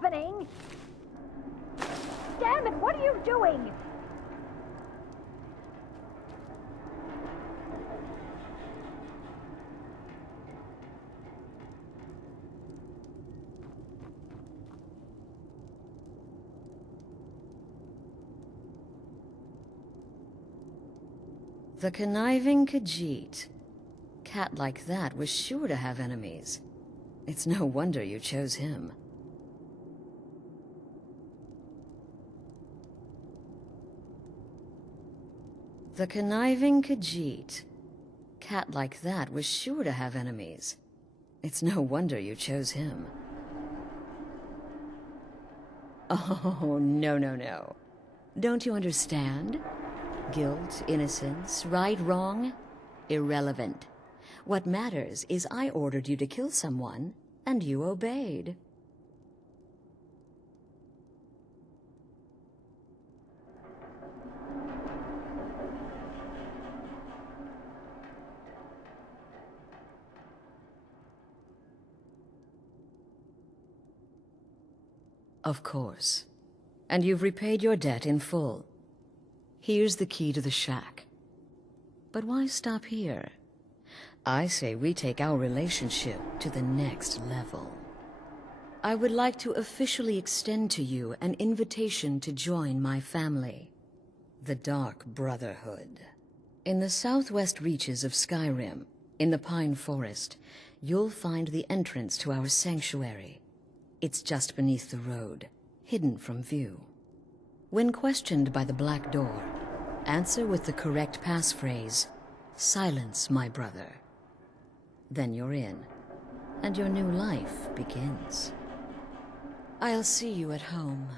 happening? Damn it, what are you doing? The conniving Khajiit. Cat like that was sure to have enemies. It's no wonder you chose him. The conniving Khajiit. Cat like that was sure to have enemies. It's no wonder you chose him. Oh, no, no, no. Don't you understand? Guilt, innocence, right, wrong? Irrelevant. What matters is I ordered you to kill someone, and you obeyed. Of course. And you've repaid your debt in full. Here's the key to the shack. But why stop here? I say we take our relationship to the next level. I would like to officially extend to you an invitation to join my family, the Dark Brotherhood. In the southwest reaches of Skyrim, in the Pine Forest, you'll find the entrance to our sanctuary. It's just beneath the road, hidden from view. When questioned by the Black Door, answer with the correct passphrase, "Silence, my brother." Then you're in, and your new life begins. I'll see you at home.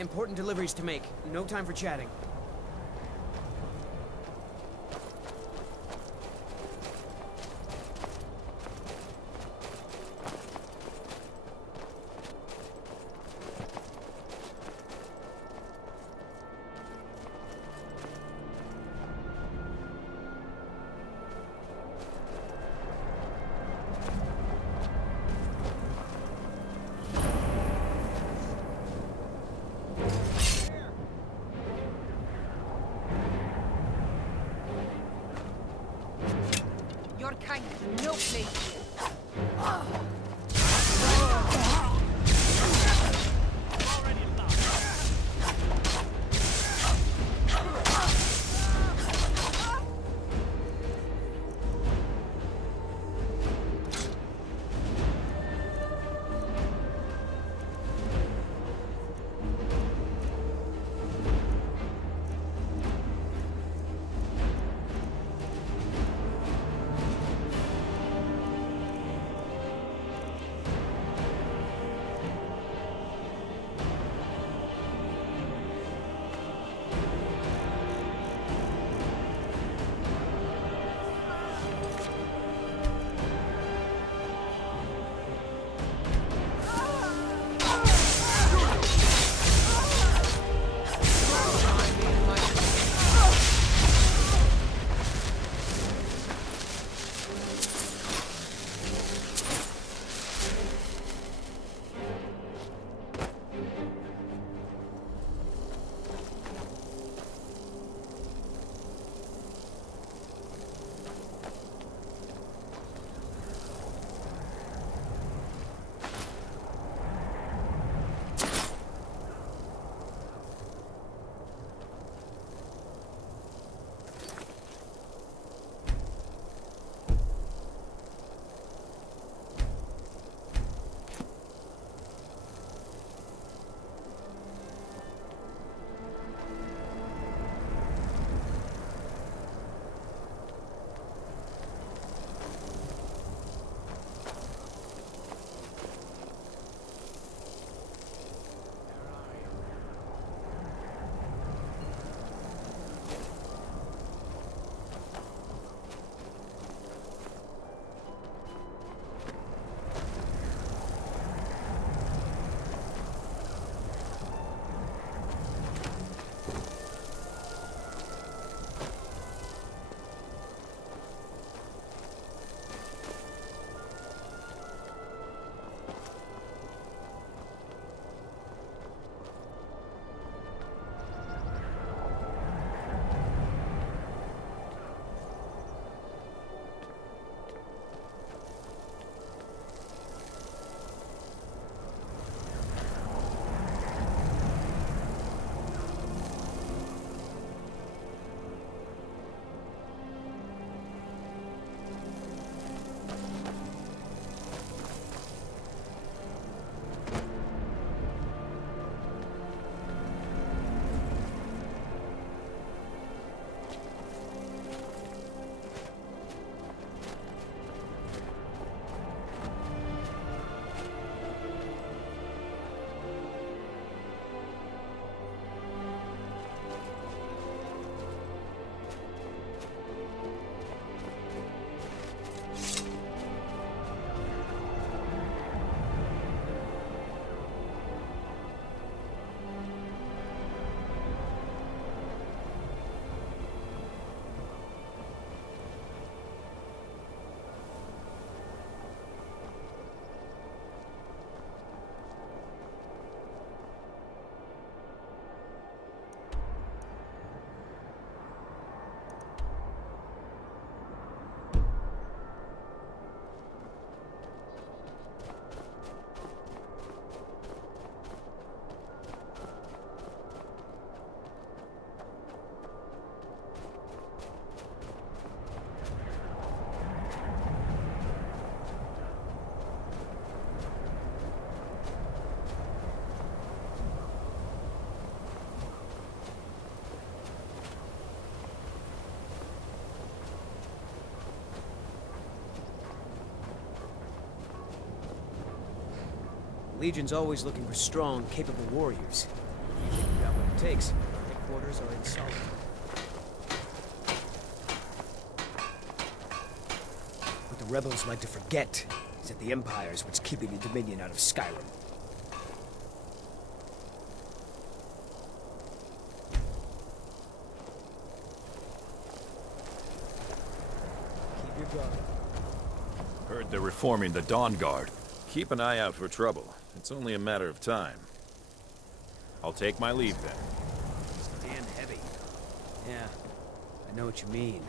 Important deliveries to make. No time for chatting. Your kind has no place here. Legion's always looking for strong, capable warriors. I think we got what it takes. Headquarters are in Solid. What the rebels like to forget is that the Empire is what's keeping the Dominion out of Skyrim. Keep your guard. Heard they're reforming the Dawn Guard. Keep an eye out for trouble. It's only a matter of time. I'll take my leave then. Stand heavy. Yeah, I know what you mean.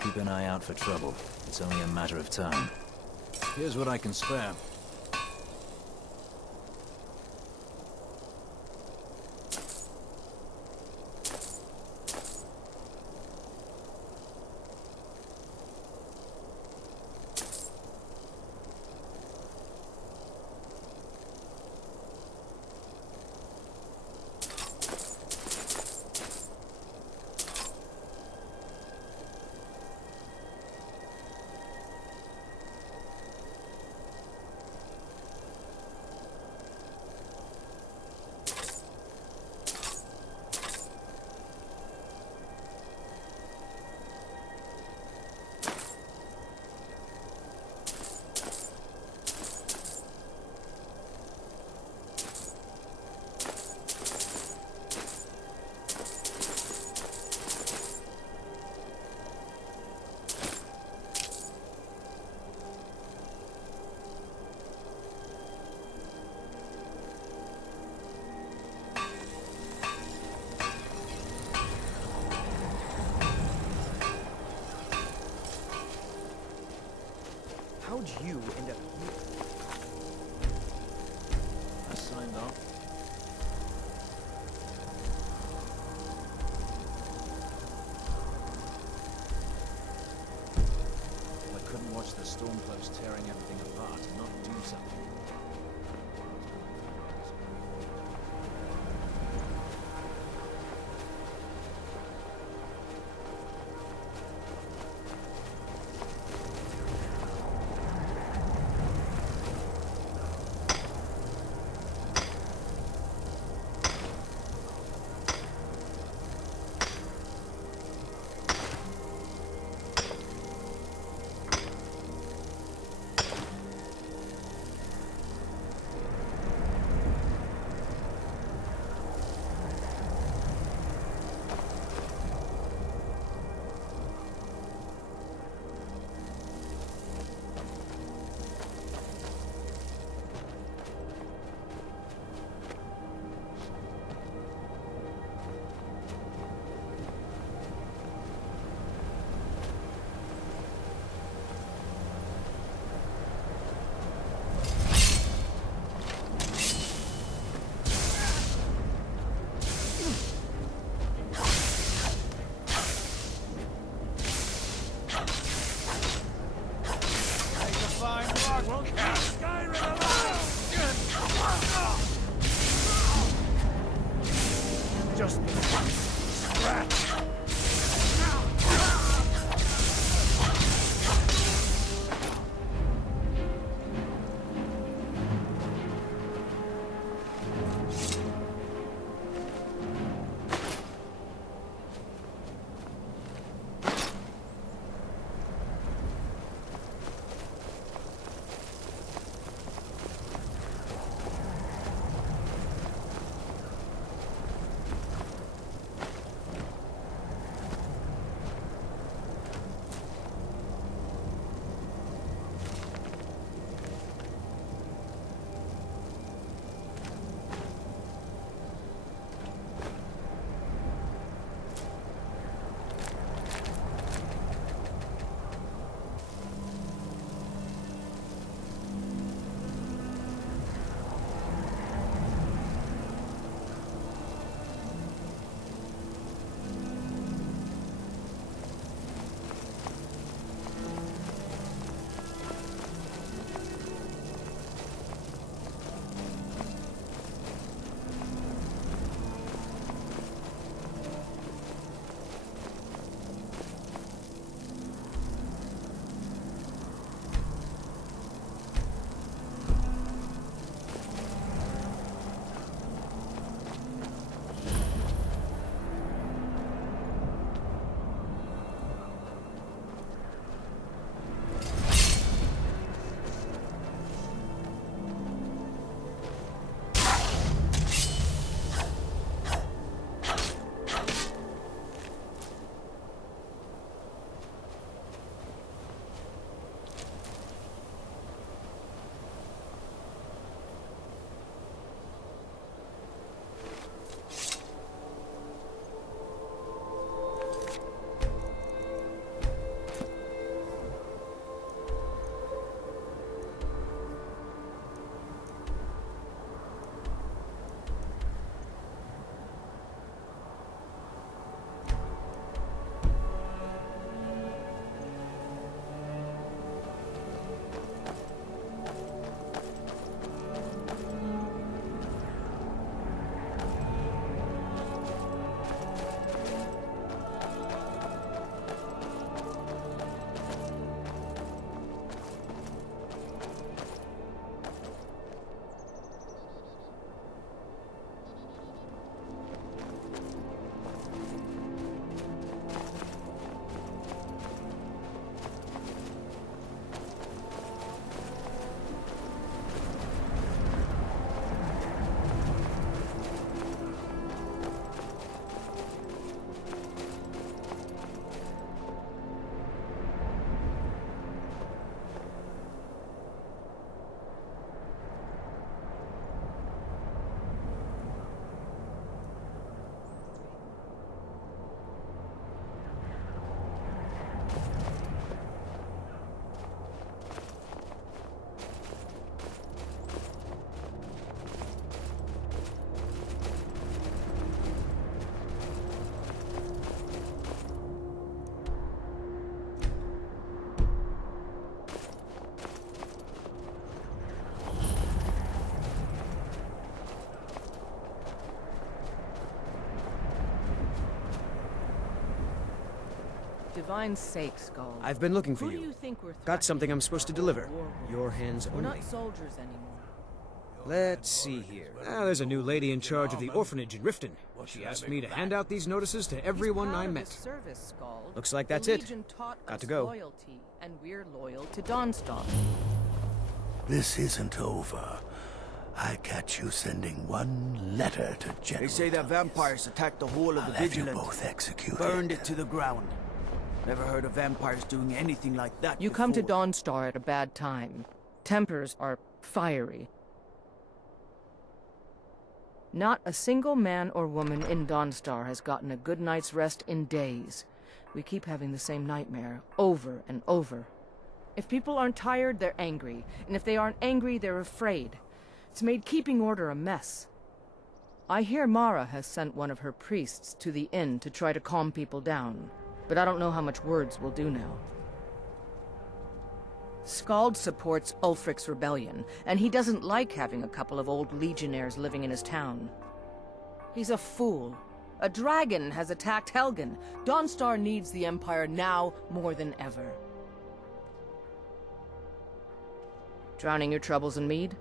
Keep an eye out for trouble. It's only a matter of time. Here's what I can spare. How'd you end up here? I signed off. I couldn't watch the Stormcloaks tearing everything apart and not do something. Just scratch. Divine's sake, Skull. I've been looking for Who do you. you think we're Got something I'm supposed to deliver. War Your hands We're only. not soldiers anymore. Let's see here. There's a new lady in charge of the orphanage in Riften. She asked me to hand out these notices to everyone He's proud I of met. his service, Skull. Looks like that's the it. Legion taught Got us to go. Loyalty, and we're loyal to Dawnstar. This isn't over. I catch you sending one letter to General. They say that vampires attacked the whole of I'll the have you Vigilant. both executed. Burned it to the ground. Never heard of vampires doing anything like that You come to before. Dawnstar at a bad time. Tempers are fiery. Not a single man or woman in Dawnstar has gotten a good night's rest in days. We keep having the same nightmare, over and over. If people aren't tired, they're angry. And if they aren't angry, they're afraid. It's made keeping order a mess. I hear Mara has sent one of her priests to the inn to try to calm people down. But I don't know how much words will do now. Skald supports Ulfric's rebellion, and he doesn't like having a couple of old legionnaires living in his town. He's a fool. A dragon has attacked Helgen. Dawnstar needs the Empire now more than ever. Drowning your troubles in mead?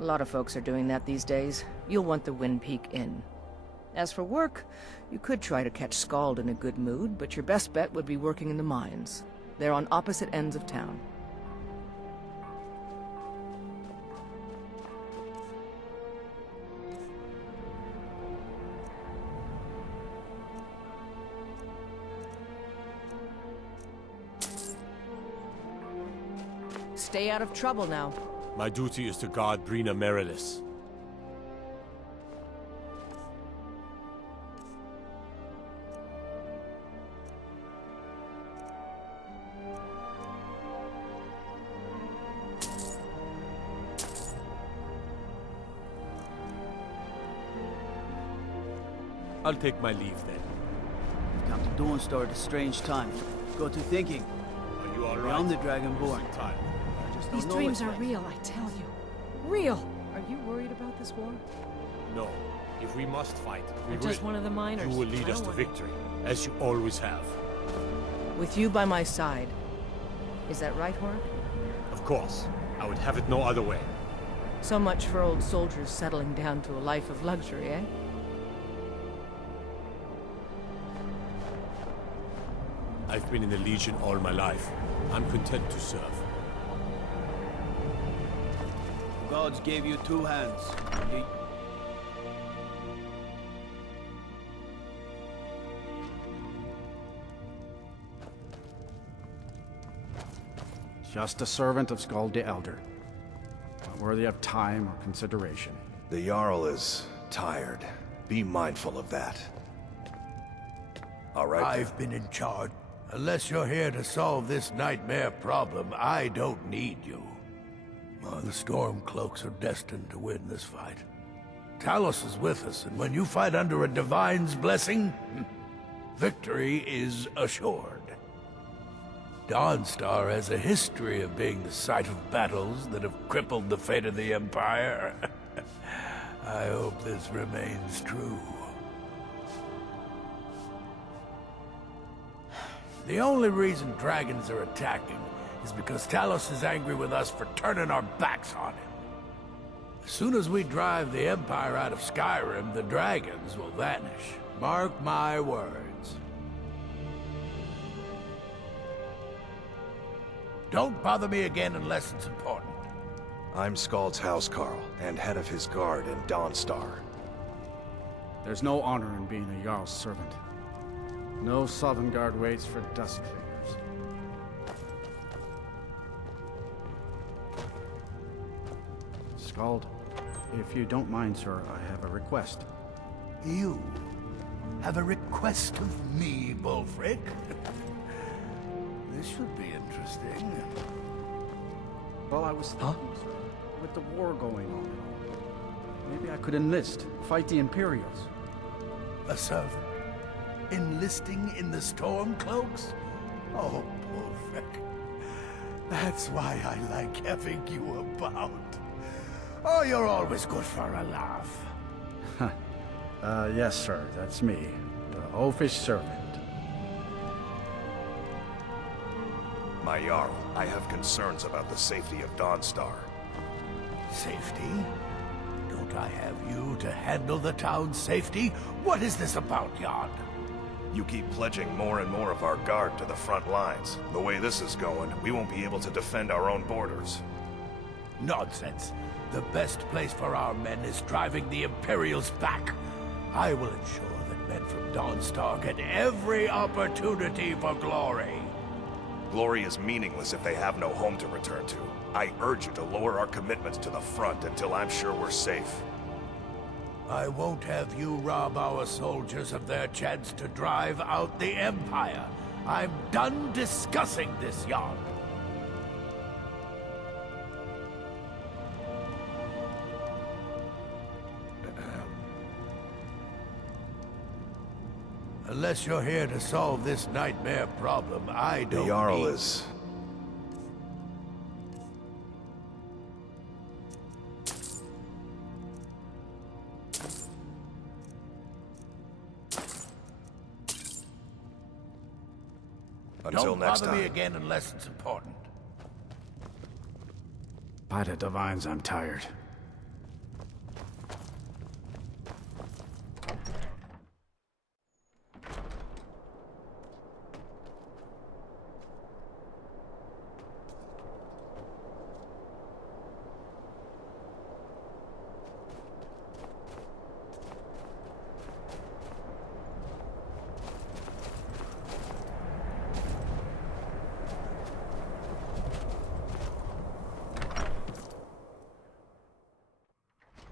A lot of folks are doing that these days. You'll want the Wind Peak Inn. As for work, you could try to catch Skald in a good mood, but your best bet would be working in the mines. They're on opposite ends of town. Stay out of trouble now. My duty is to guard Brina Merilis. I'll take my leave then. You've come to Dawnstar at a strange time. Go to thinking. Are you all right? Beyond the Dragonborn. Losing time. I just These don't know dreams what's are right. real, I tell you. Real! Are you worried about this war? No. If we must fight, we Or will. just one of the miners? You will lead I us don't to wanna- victory, as you always have. With you by my side. Is that right, Hork? Of course. I would have it no other way. So much for old soldiers settling down to a life of luxury, eh? I've been in the Legion all my life. I'm content to serve. Gods gave you two hands. You- Just a servant of Skald the Elder. Not worthy of time or consideration. The Jarl is tired. Be mindful of that. All right. I've been in charge. Unless you're here to solve this nightmare problem, I don't need you. The Stormcloaks are destined to win this fight. Talos is with us, and when you fight under a Divine's blessing, victory is assured. Dawnstar has a history of being the site of battles that have crippled the fate of the Empire. I hope this remains true. The only reason dragons are attacking is because Talos is angry with us for turning our backs on him. As soon as we drive the Empire out of Skyrim, the dragons will vanish. Mark my words. Don't bother me again unless it's important. I'm Skald's housecarl, and head of his guard in Dawnstar. There's no honor in being a Jarl's servant. No Sovngarde waits for dust cleaners. Skald, if you don't mind, sir, I have a request. You have a request of me, Bulfric? This should be interesting. Well, I was thinking, sir, with the war going on and all, maybe I could enlist, fight the Imperials. A servant? Enlisting in the Stormcloaks? Oh, Bulfric. That's why I like having you about. Oh, you're always good for a laugh. Yes, sir, that's me, the oafish servant. My Jarl, I have concerns about the safety of Dawnstar. Safety? Don't I have you to handle the town's safety? What is this about, Jan? You keep pledging more and more of our guard to the front lines. The way this is going, we won't be able to defend our own borders. Nonsense. The best place for our men is driving the Imperials back. I will ensure that men from Dawnstar get every opportunity for glory. Glory is meaningless if they have no home to return to. I urge you to lower our commitments to the front until I'm sure we're safe. I won't have you rob our soldiers of their chance to drive out the Empire. I'm done discussing this, Jan. Unless you're here to solve this nightmare problem, I don't The Jarl need... is... Until Don't next bother me time. again unless it's important. By the divines, I'm tired.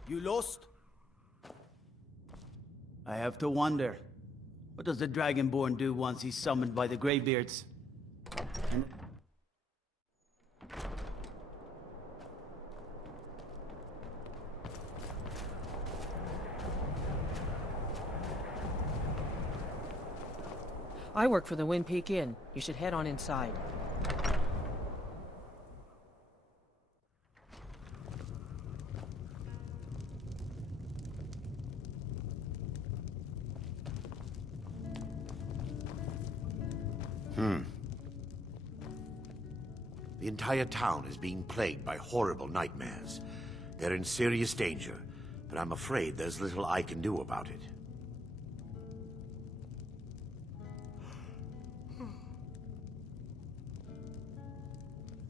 You lost? I have to wonder. What does the Dragonborn do once he's summoned by the Greybeards? And... I work for the Wind Peak Inn. You should head on inside. The entire town is being plagued by horrible nightmares. They're in serious danger, but I'm afraid there's little I can do about it.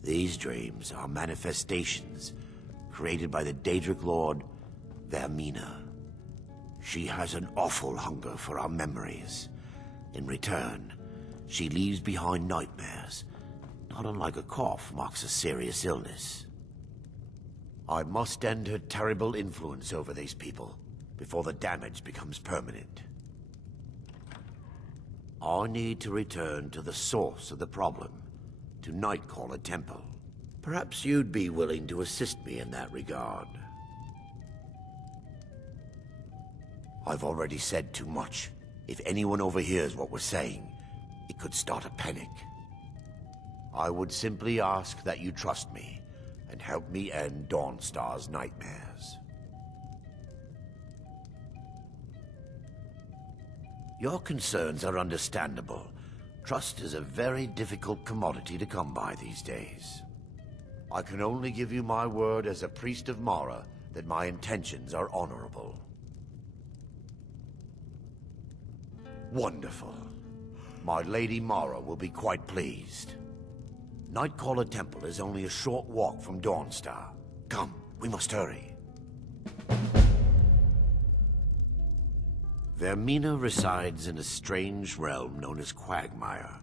These dreams are manifestations created by the Daedric Lord, Vermina. She has an awful hunger for our memories. In return, she leaves behind nightmares. Not unlike a cough marks a serious illness. I must end her terrible influence over these people before the damage becomes permanent. I need to return to the source of the problem, to Nightcaller Temple. Perhaps you'd be willing to assist me in that regard. I've already said too much. If anyone overhears what we're saying, it could start a panic. I would simply ask that you trust me and help me end Dawnstar's nightmares. Your concerns are understandable. Trust is a very difficult commodity to come by these days. I can only give you my word as a priest of Mara that my intentions are honorable. Wonderful. My Lady Mara will be quite pleased. Nightcaller Temple is only a short walk from Dawnstar. Come, we must hurry. Vermina resides in a strange realm known as Quagmire,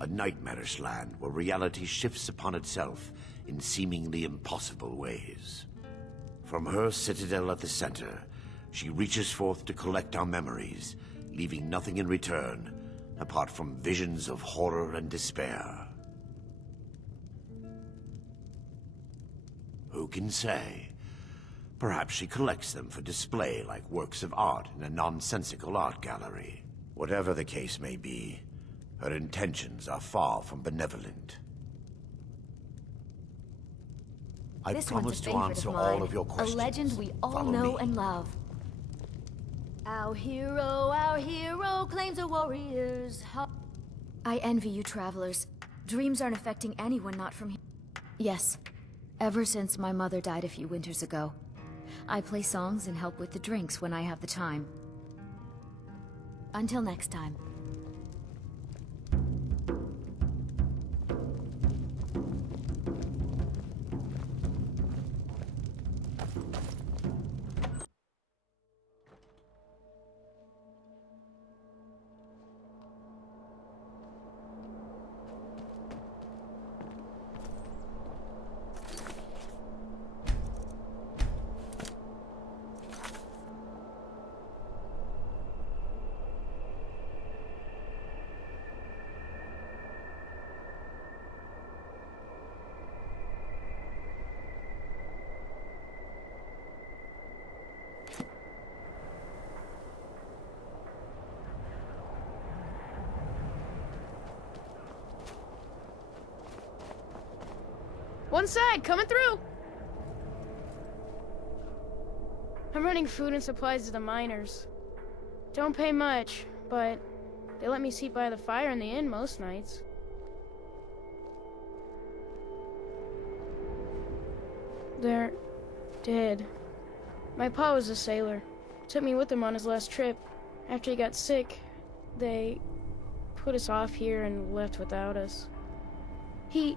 a nightmarish land where reality shifts upon itself in seemingly impossible ways. From her citadel at the center, she reaches forth to collect our memories, leaving nothing in return apart from visions of horror and despair. Who can say? Perhaps she collects them for display like works of art in a nonsensical art gallery. Whatever the case may be, her intentions are far from benevolent. I This promise one's a to favorite answer of all mine. of your questions. A legend we all Follow know me. and love. Our hero claims a warrior's heart. I envy you travelers. Dreams aren't affecting anyone not from here. Yes. Ever since my mother died a few winters ago. I play songs and help with the drinks when I have the time. Until next time. One side, coming through! I'm running food and supplies to the miners. Don't pay much, but they let me sleep by the fire in the inn most nights. They're dead. My pa was a sailor. Took me with him on his last trip. After he got sick, they put us off here and left without us. He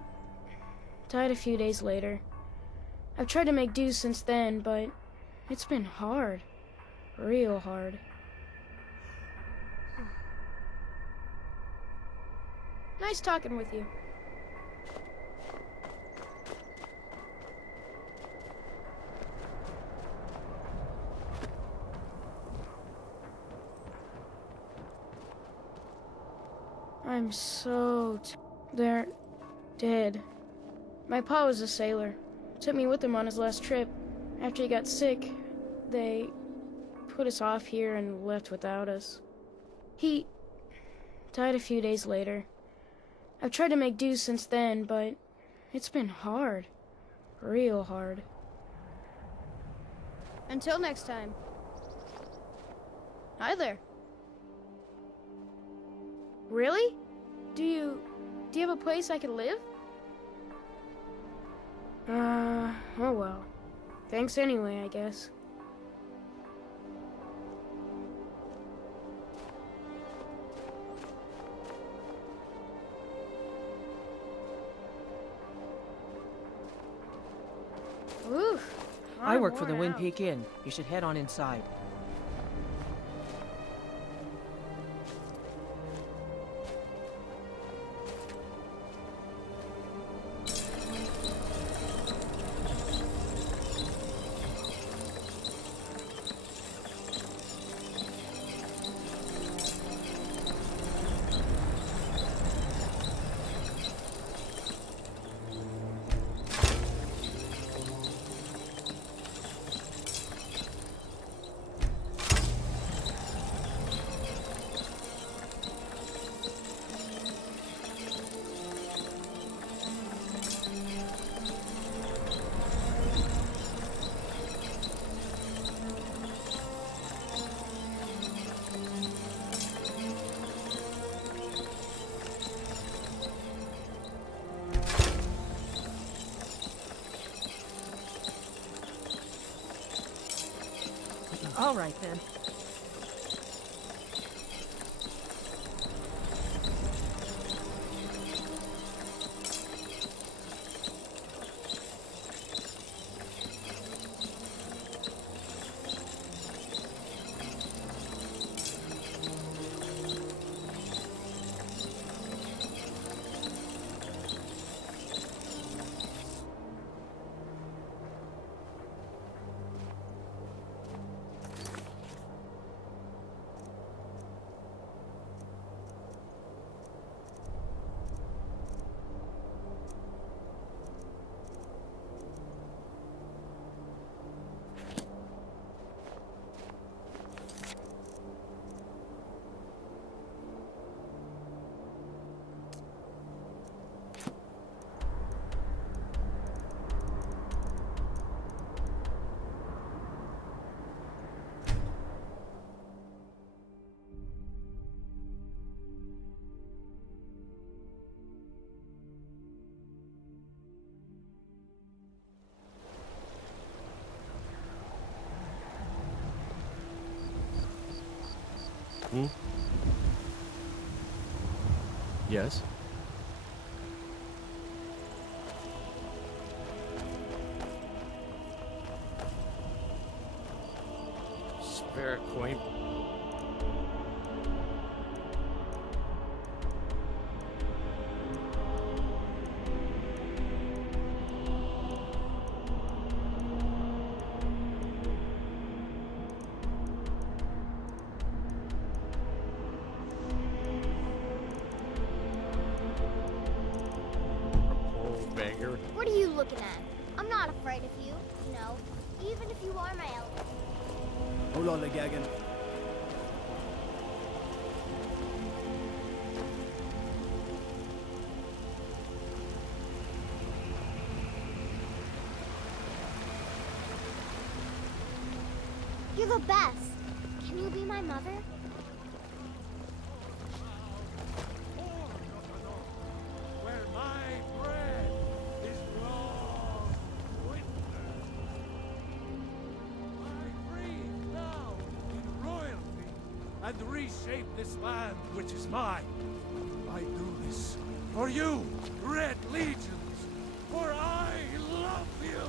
died a few days later. I've tried to make do since then, but it's been hard. Real hard. Nice talking with you. I'm so they're dead. My pa was a sailor. Took me with him on his last trip. After he got sick, they put us off here and left without us. He died a few days later. I've tried to make do since then, but it's been hard. Real hard. Until next time. Hi there. Really? Do you have a place I could live? Oh well. Thanks anyway, I guess. Oof. I I'm work for the worn Wind out. Peak Inn. You should head on inside. All right, then. Hmm? Yes? Spirit Queen. Banger. What are you looking at? I'm not afraid of you, you know, even if you are my elder. Hold on, Legagan. You're the best. Can you be my mother? Where my bread is long winter. I breathe now in royalty and reshape this land which is mine. I do this for you, Red Legions, for I love you.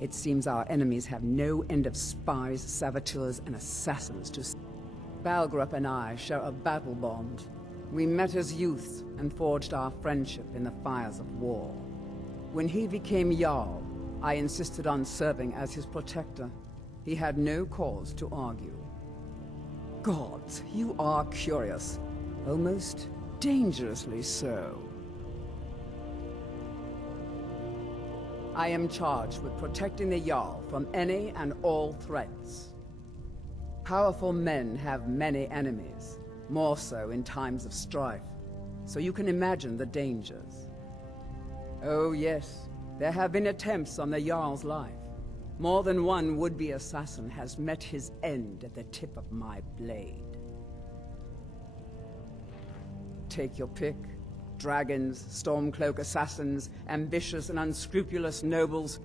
It seems our enemies have no end of spies, saboteurs, and assassins to... Balgrup and I share a battle bond. We met as youths and forged our friendship in the fires of war. When he became Jarl, I insisted on serving as his protector. He had no cause to argue. Gods, you are curious. Almost dangerously so. I am charged with protecting the Jarl from any and all threats. Powerful men have many enemies, more so in times of strife, so you can imagine the dangers. Oh yes, there have been attempts on the Jarl's life. More than one would-be assassin has met his end at the tip of my blade. Take your pick. Dragons, Stormcloak assassins, ambitious and unscrupulous nobles.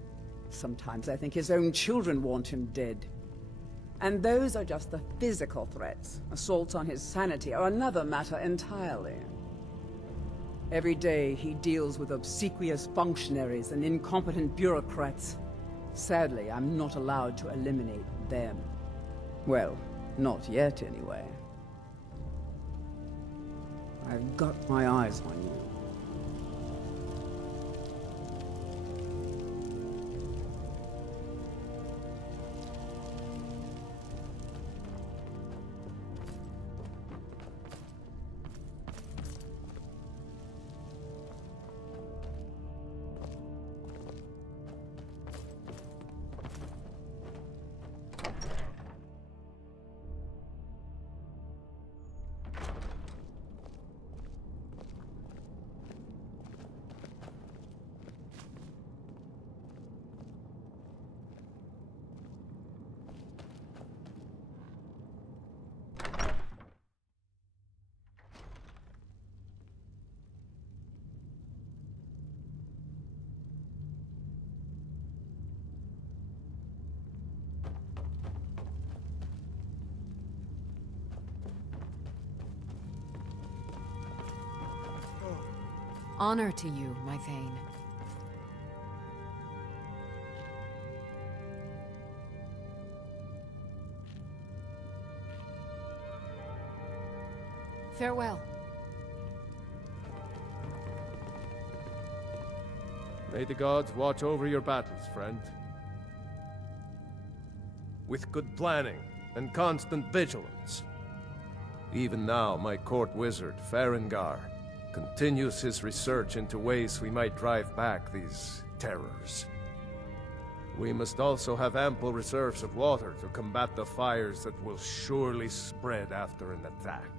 Sometimes I think his own children want him dead. And those are just the physical threats. Assaults on his sanity are another matter entirely. Every day he deals with obsequious functionaries and incompetent bureaucrats. Sadly, I'm not allowed to eliminate them. Well, not yet anyway. I've got my eyes on you. Honor to you, my Thane. Farewell. May the gods watch over your battles, friend. With good planning and constant vigilance. Even now, my court wizard, Farengar, continues his research into ways we might drive back these terrors. We must also have ample reserves of water to combat the fires that will surely spread after an attack.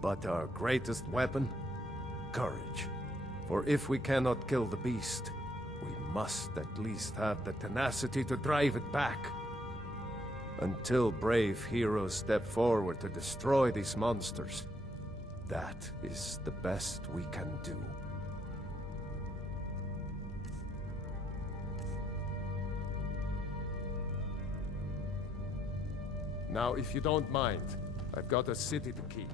But our greatest weapon? Courage. For if we cannot kill the beast, we must at least have the tenacity to drive it back. Until brave heroes step forward to destroy these monsters, that is the best we can do. Now, if you don't mind, I've got a city to keep.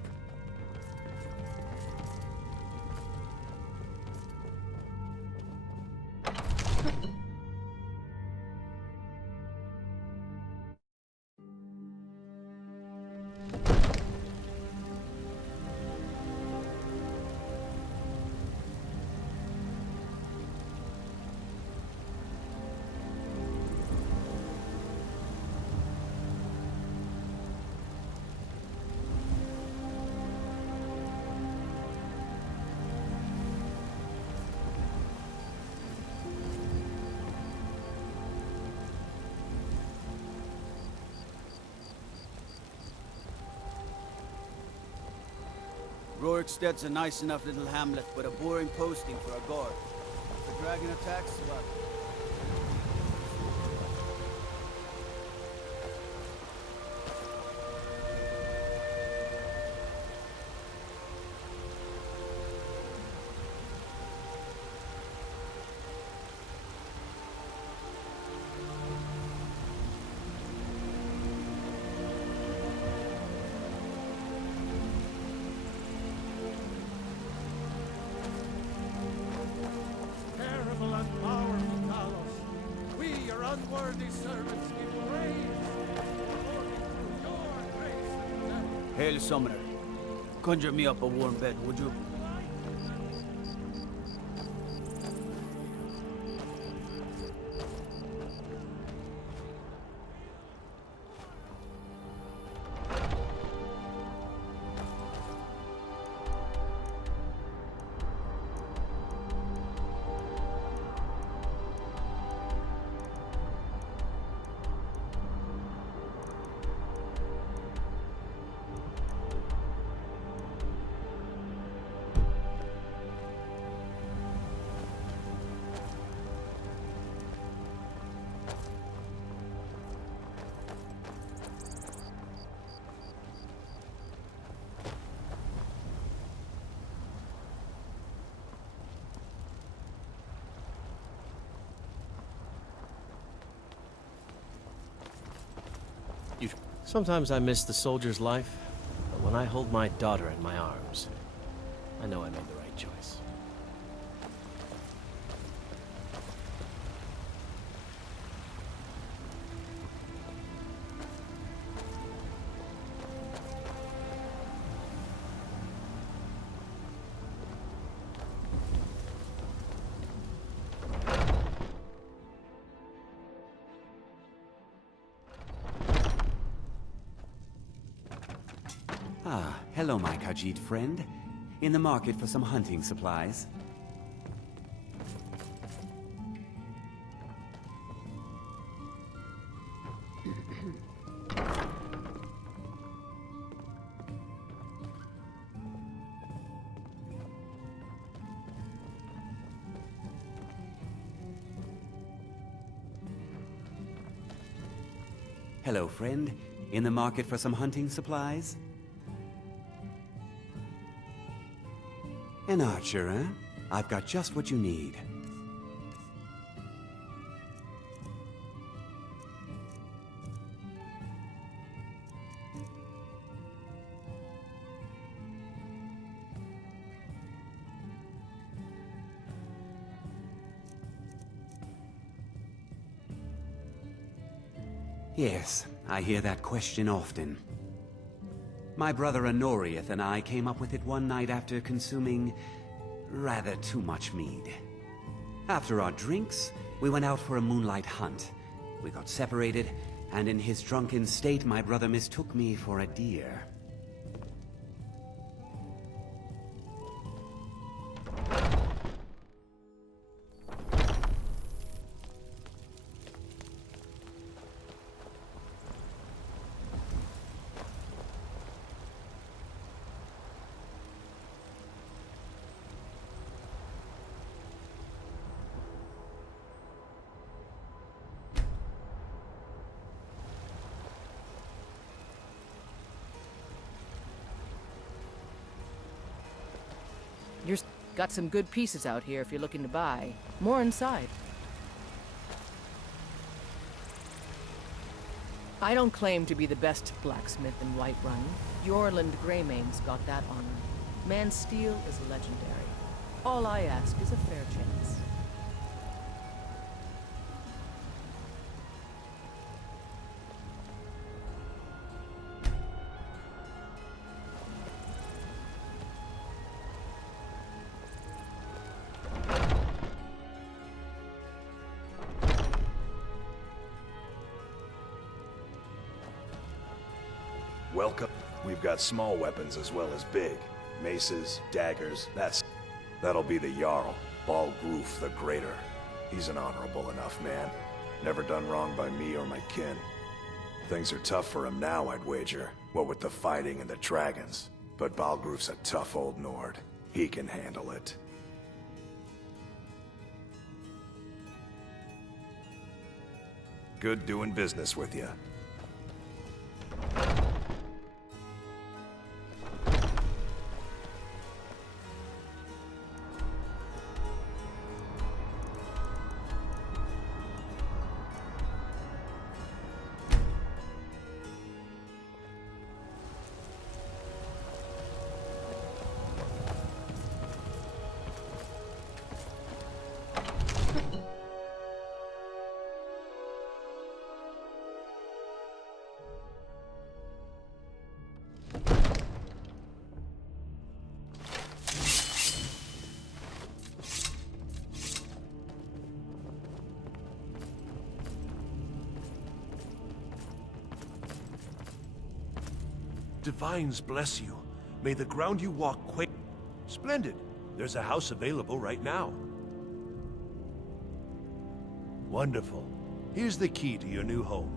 Roriksted's a nice enough little hamlet, but a boring posting for a guard. If the dragon attacks, well... Terrible and powerful Talos, we, your unworthy servants, give praise. Only through your grace and Hail, Summoner. Conjure me up a warm bed, would you? Sometimes I miss the soldier's life, but when I hold my daughter in my arms, I know I made the right choice. Ah, hello, my Khajiit friend. In the market for some hunting supplies. Hello, friend. In the market for some hunting supplies? An archer, eh? I've got just what you need. Yes, I hear that question often. My brother Honorius and I came up with it one night after consuming rather too much mead. After our drinks, we went out for a moonlight hunt. We got separated, and in his drunken state, my brother mistook me for a deer. You've got some good pieces out here if you're looking to buy. More inside. I don't claim to be the best blacksmith in Whiterun. Yorland Greymane's got that honor. Man's steel is legendary. All I ask is a fair chance. Welcome. We've got small weapons as well as big. Maces, daggers, that'll be the Jarl, Balgroof the Greater. He's an honorable enough man. Never done wrong by me or my kin. Things are tough for him now, I'd wager. What with the fighting and the dragons. But Balgroof's a tough old Nord. He can handle it. Good doing business with you. Divines bless you. May the ground you walk quake. Splendid. There's a house available right now. Wonderful. Here's the key to your new home.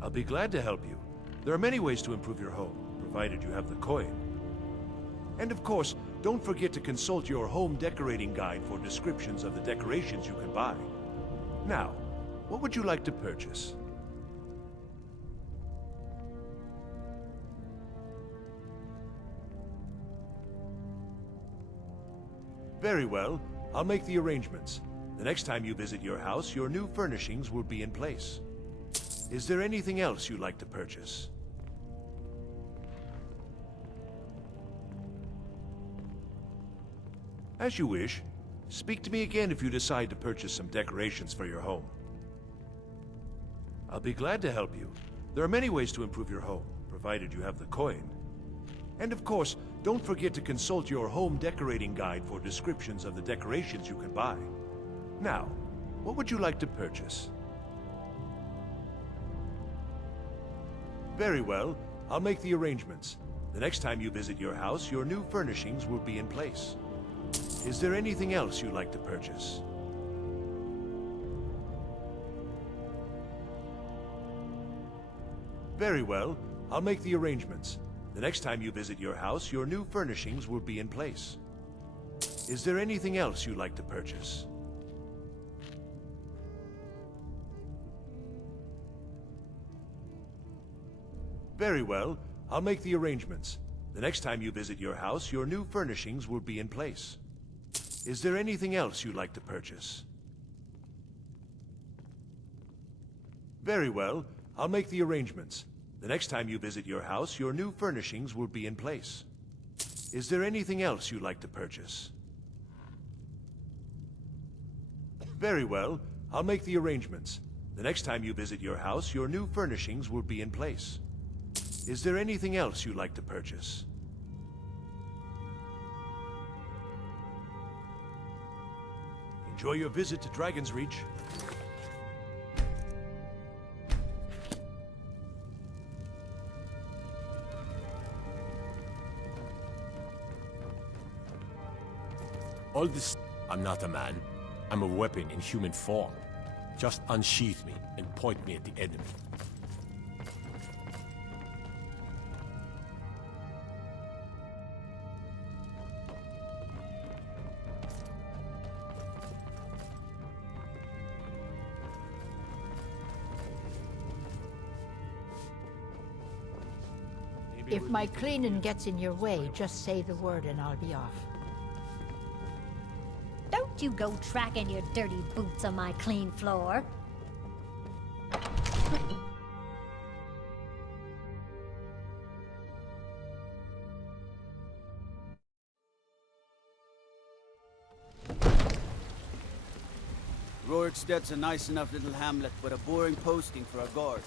I'll be glad to help you. There are many ways to improve your home, provided you have the coin. And of course, don't forget to consult your home decorating guide for descriptions of the decorations you can buy. Now, what would you like to purchase? Very well. I'll make the arrangements. The next time you visit your house, your new furnishings will be in place. Is there anything else you'd like to purchase? As you wish. Speak to me again if you decide to purchase some decorations for your home. I'll be glad to help you. There are many ways to improve your home, provided you have the coin. And of course, don't forget to consult your home decorating guide for descriptions of the decorations you can buy. Now, what would you like to purchase? Very well. I'll make the arrangements. The next time you visit your house, your new furnishings will be in place. Is there anything else you'd like to purchase? Very well. I'll make the arrangements. The next time you visit your house, your new furnishings will be in place. Is there anything else you'd like to purchase? Very well. I'll make the arrangements. The next time you visit your house, your new furnishings will be in place. Is there anything else you'd like to purchase? Very well. I'll make the arrangements. The next time you visit your house, your new furnishings will be in place. Is there anything else you'd like to purchase? Very well. I'll make the arrangements. The next time you visit your house, your new furnishings will be in place. Is there anything else you'd like to purchase? Enjoy your visit to Dragon's Reach. All this... I'm not a man. I'm a weapon in human form. Just unsheath me and point me at the enemy. If my cleaning gets in your way, just say the word and I'll be off. Don't you go tracking your dirty boots on my clean floor. Roriksted's a nice enough little hamlet, but a boring posting for a guard.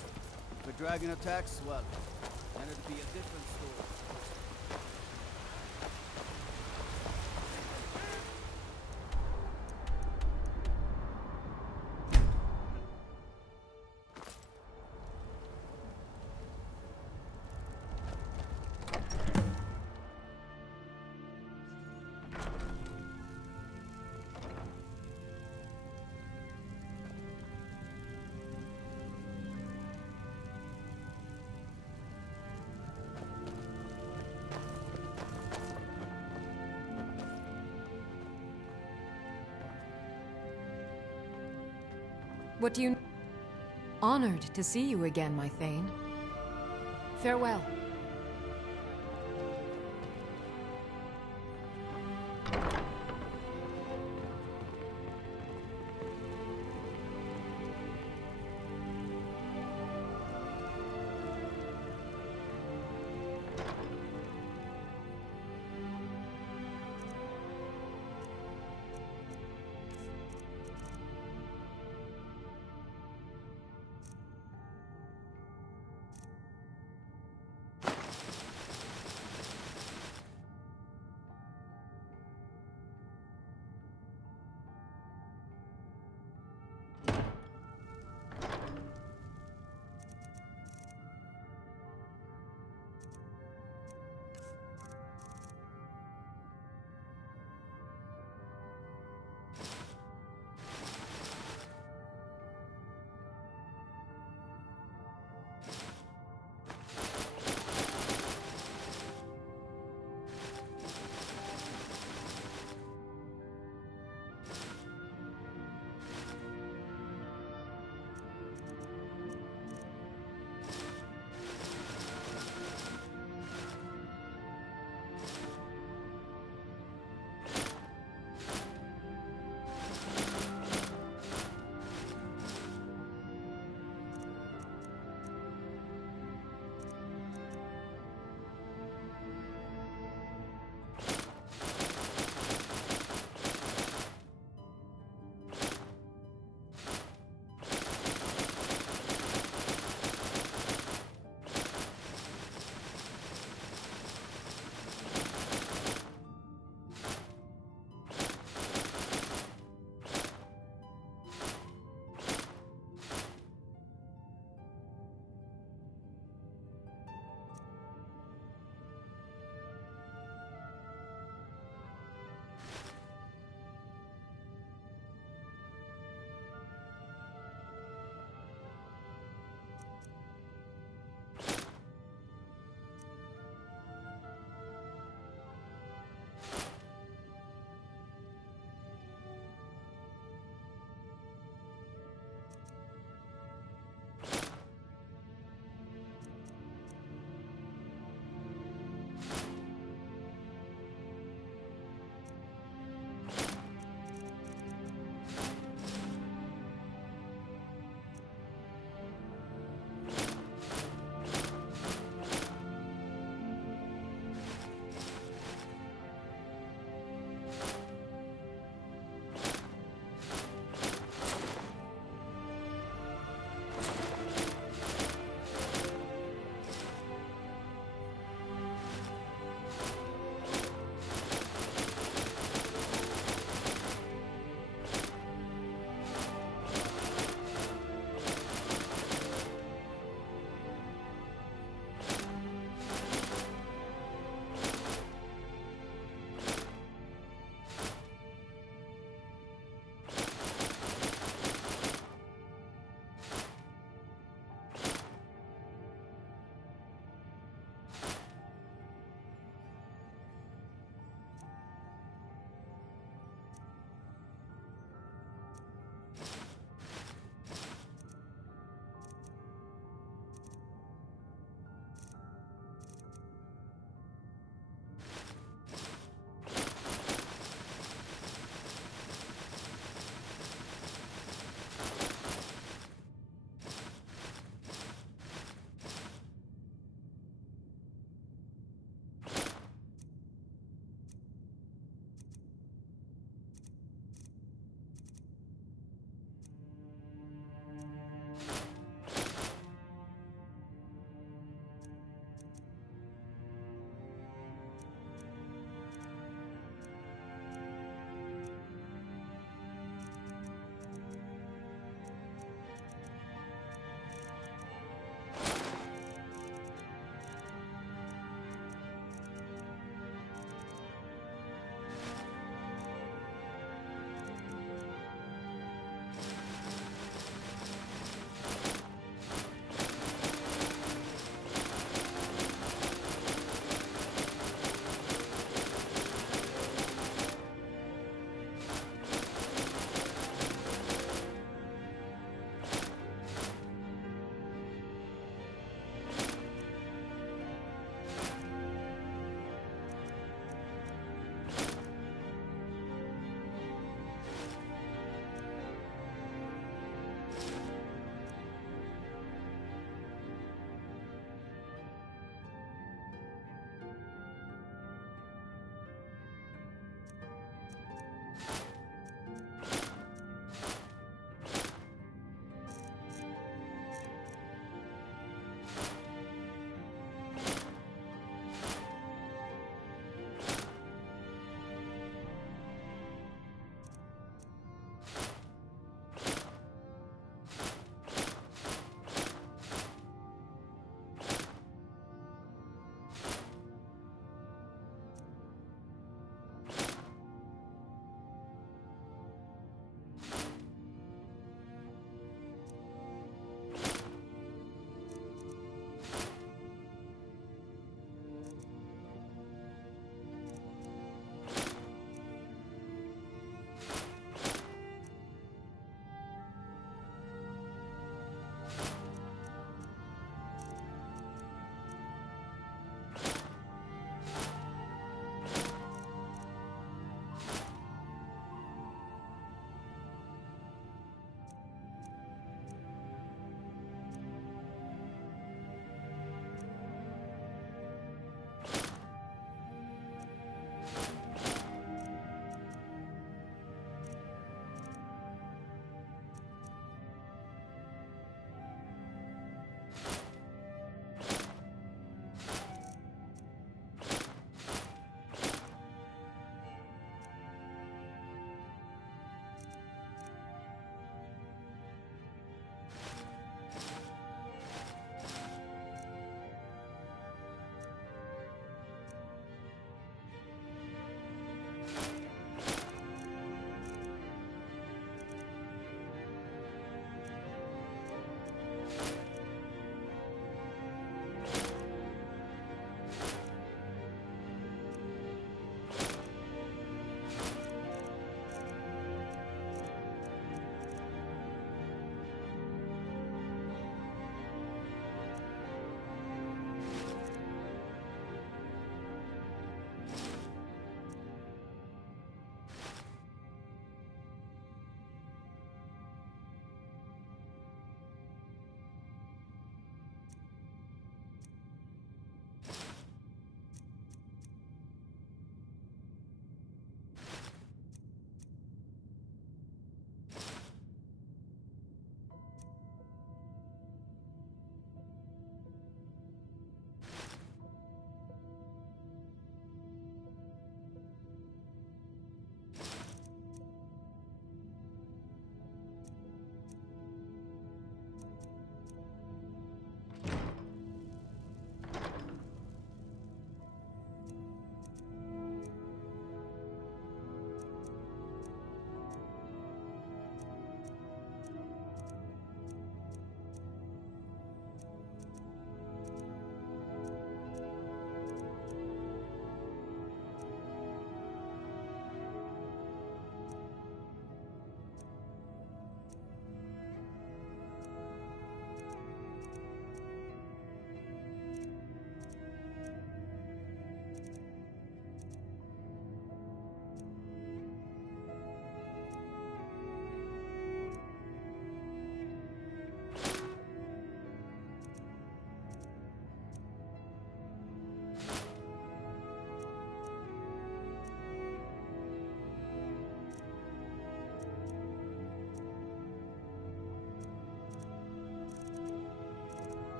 If a dragon attacks, well, then it'd be a different story. What do you... Honored to see you again, my Thane. Farewell.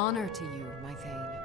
Honor to you, my Thane.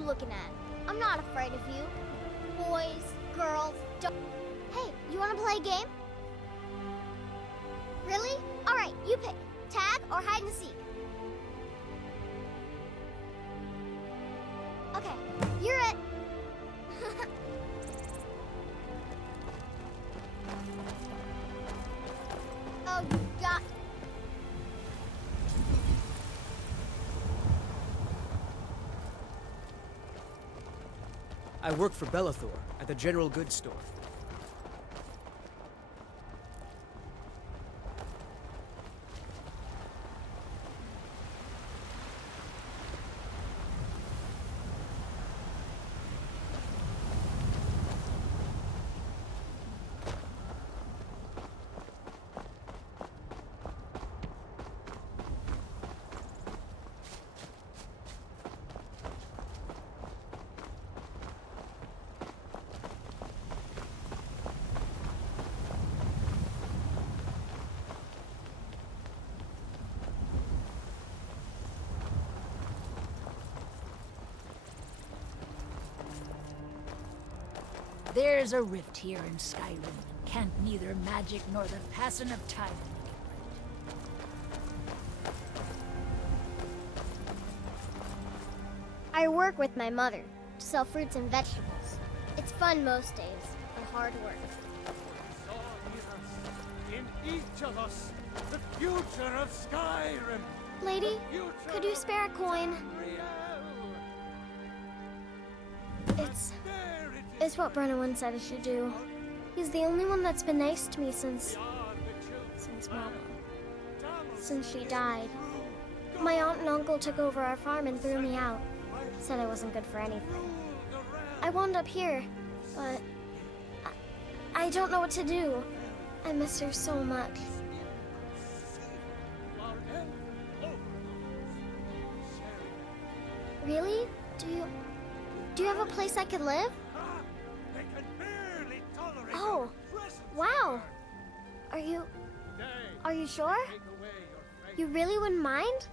looking at? I'm not afraid of you. Boys, girls, don't... Hey, you wanna play a game? Really? Alright, you pick. Tag or hide and seek. Okay, you're it. Oh, you got... I work for Bellathor at the general goods store. There's a rift here in Skyrim. Can't neither magic nor the passing of time make it right. I work with my mother to sell fruits and vegetables. It's fun most days, but hard work. In each of us, the future of Skyrim. Lady, could you spare a coin? It's what Brennan said I should do. He's the only one that's been nice to me since Mama. Since she died. My aunt and uncle took over our farm and threw me out. Said I wasn't good for anything. I wound up here, but I don't know what to do. I miss her so much. Really? Do you have a place I could live? Oh, wow. Are you sure? You really wouldn't mind?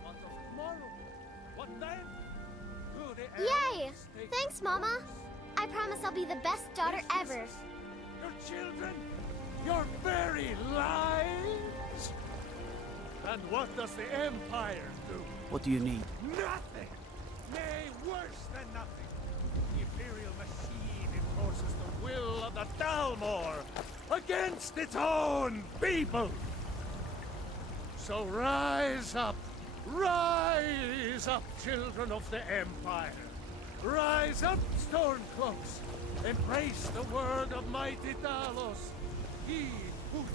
Yay! Thanks, Mama. I promise I'll be the best daughter ever. Your children, your very lives. And what does the Empire do? What do you need? Nothing! Nay, worse than nothing. The Imperial machine enforces the will of the Dalmor against its own people. So rise up, children of the Empire. Rise up, Stormcloaks. Embrace the word of mighty Talos. He who...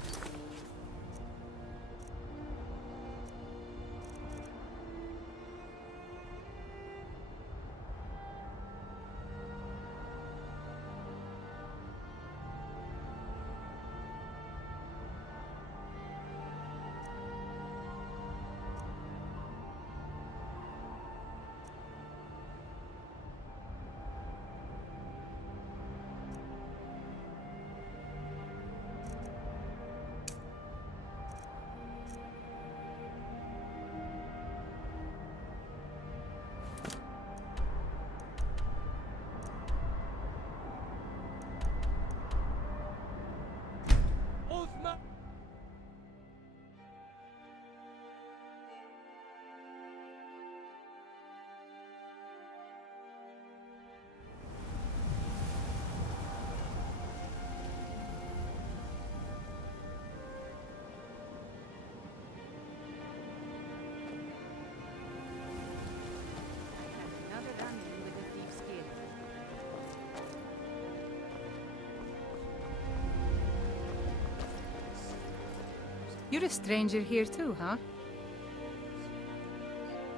You're a stranger here too, huh?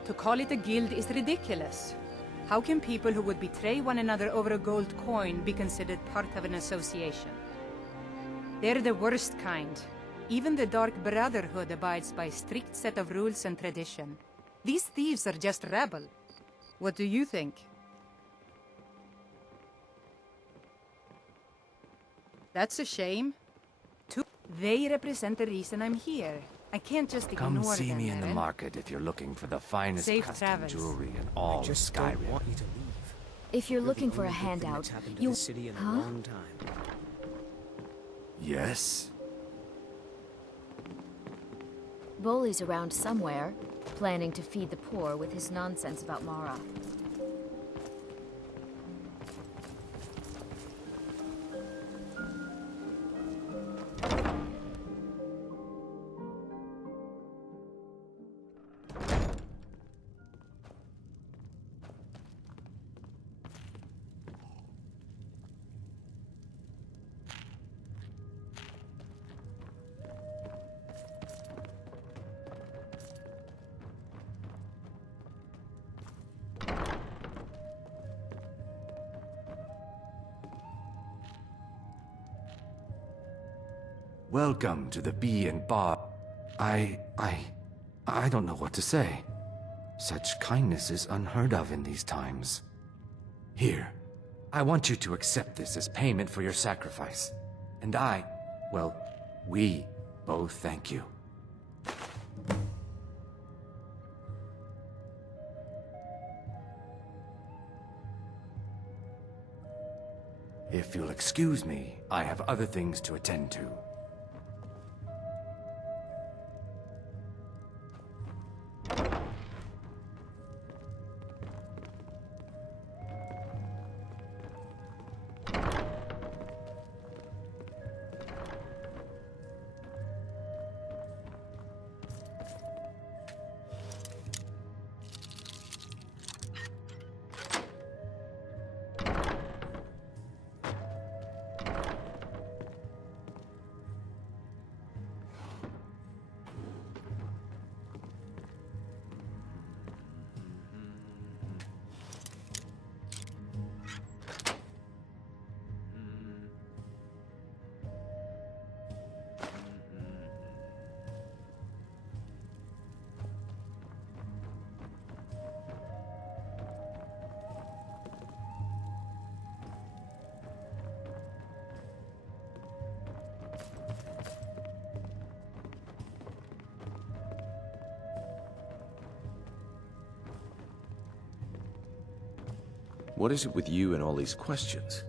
To call it a guild is ridiculous. How can people who would betray one another over a gold coin be considered part of an association? They're the worst kind. Even the Dark Brotherhood abides by a strict set of rules and tradition. These thieves are just rabble. What do you think? That's a shame. They represent the reason I'm here. I can't just ignore them. Come see me in the Eren. market if you're looking for the finest Safe custom travels. jewelry in all I just Skyrim. don't want you to leave. If you're You're the looking for a only good thing handout, that's happened to you... this city in a Huh? long time. Yes? Boley's around somewhere, planning to feed the poor with his nonsense about Mara. Welcome to the Bee and Bar. I don't know what to say. Such kindness is unheard of in these times. Here, I want you to accept this as payment for your sacrifice. And well, we both thank you. If you'll excuse me, I have other things to attend to. What is it with you and all these questions?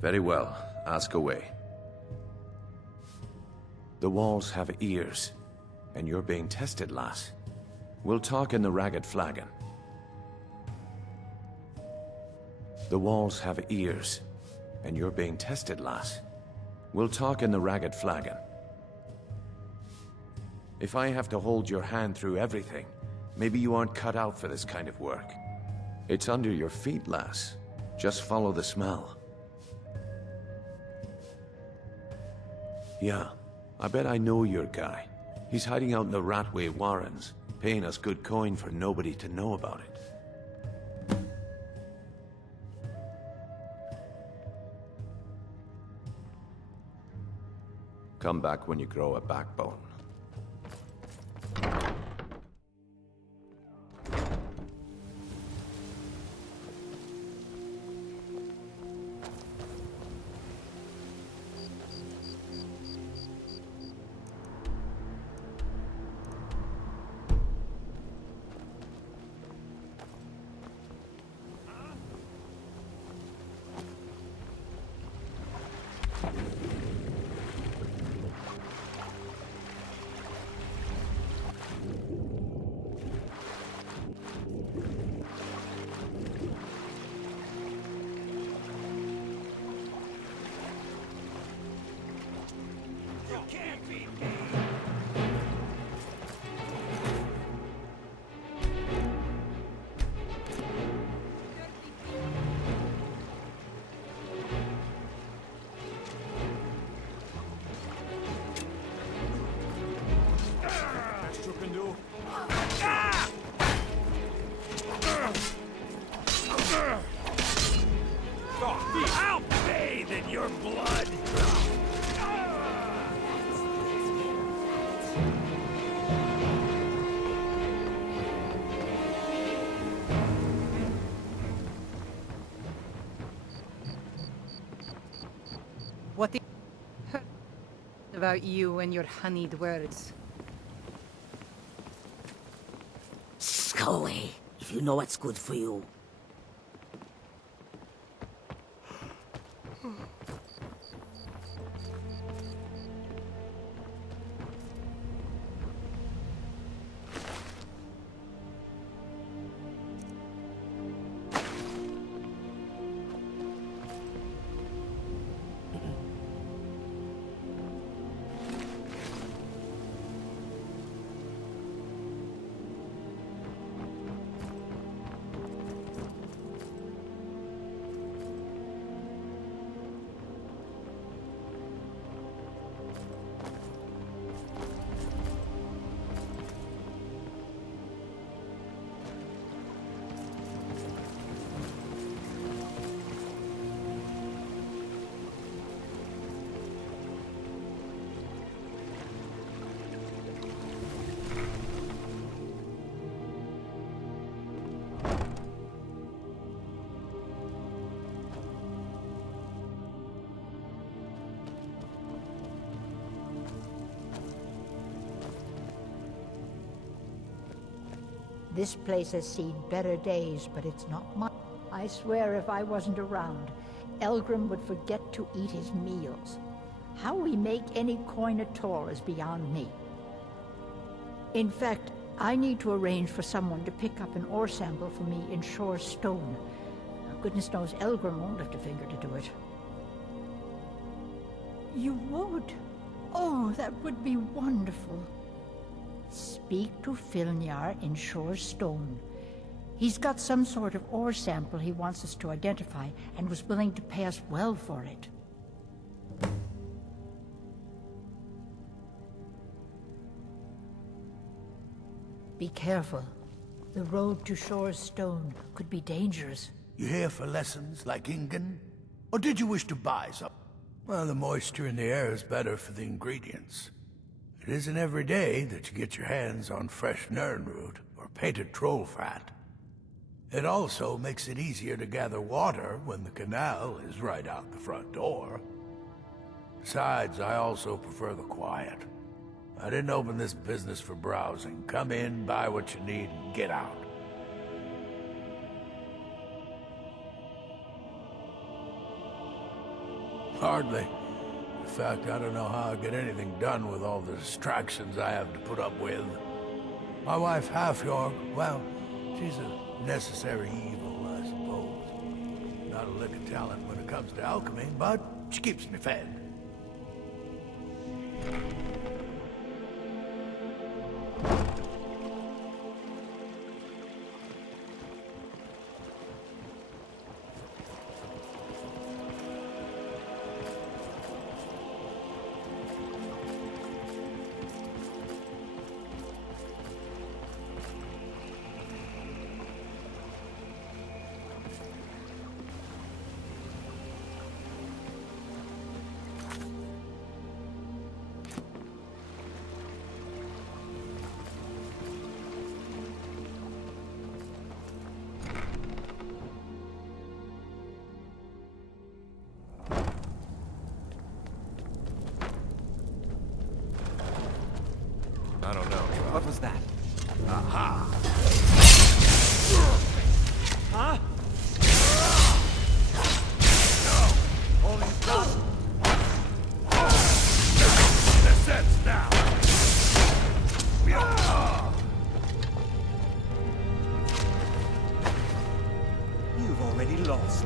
Very well, ask away. The walls have ears, and you're being tested, lass. We'll talk in the Ragged Flagon. The walls have ears, and you're being tested, lass. We'll talk in the Ragged Flagon. If I have to hold your hand through everything, maybe you aren't cut out for this kind of work. It's under your feet, lass. Just follow the smell. Yeah, I bet I know your guy. He's hiding out in the Ratway Warrens, paying us good coin for nobody to know about it. Come back when you grow a backbone. I'll bathe in your blood! What about you and your honeyed words? Go away, if you know what's good for you. This place has seen better days, but it's not mine. I swear if I wasn't around, Elgrim would forget to eat his meals. How we make any coin at all is beyond me. In fact, I need to arrange for someone to pick up an ore sample for me in Shore Stone. Goodness knows Elgrim won't lift a finger to do it. You would? Oh, that would be wonderful. Speak to Filnyar in Shore Stone. He's got some sort of ore sample he wants us to identify and was willing to pay us well for it. Be careful. The road to Shore Stone could be dangerous. You here for lessons like Ingen? Or did you wish to buy some? Well, the moisture in the air is better for the ingredients. It isn't every day that you get your hands on fresh Nirnroot or painted troll fat. It also makes it easier to gather water when the canal is right out the front door. Besides, I also prefer the quiet. I didn't open this business for browsing. Come in, buy what you need, and get out. Hardly. In fact, I don't know how I get anything done with all the distractions I have to put up with. My wife, Halfjorg, well, she's a necessary evil, I suppose. Not a lick of talent when it comes to alchemy, but she keeps me fed. I don't know. What was that? Aha! Huh? No! Holding stop! The sense now! You've already lost.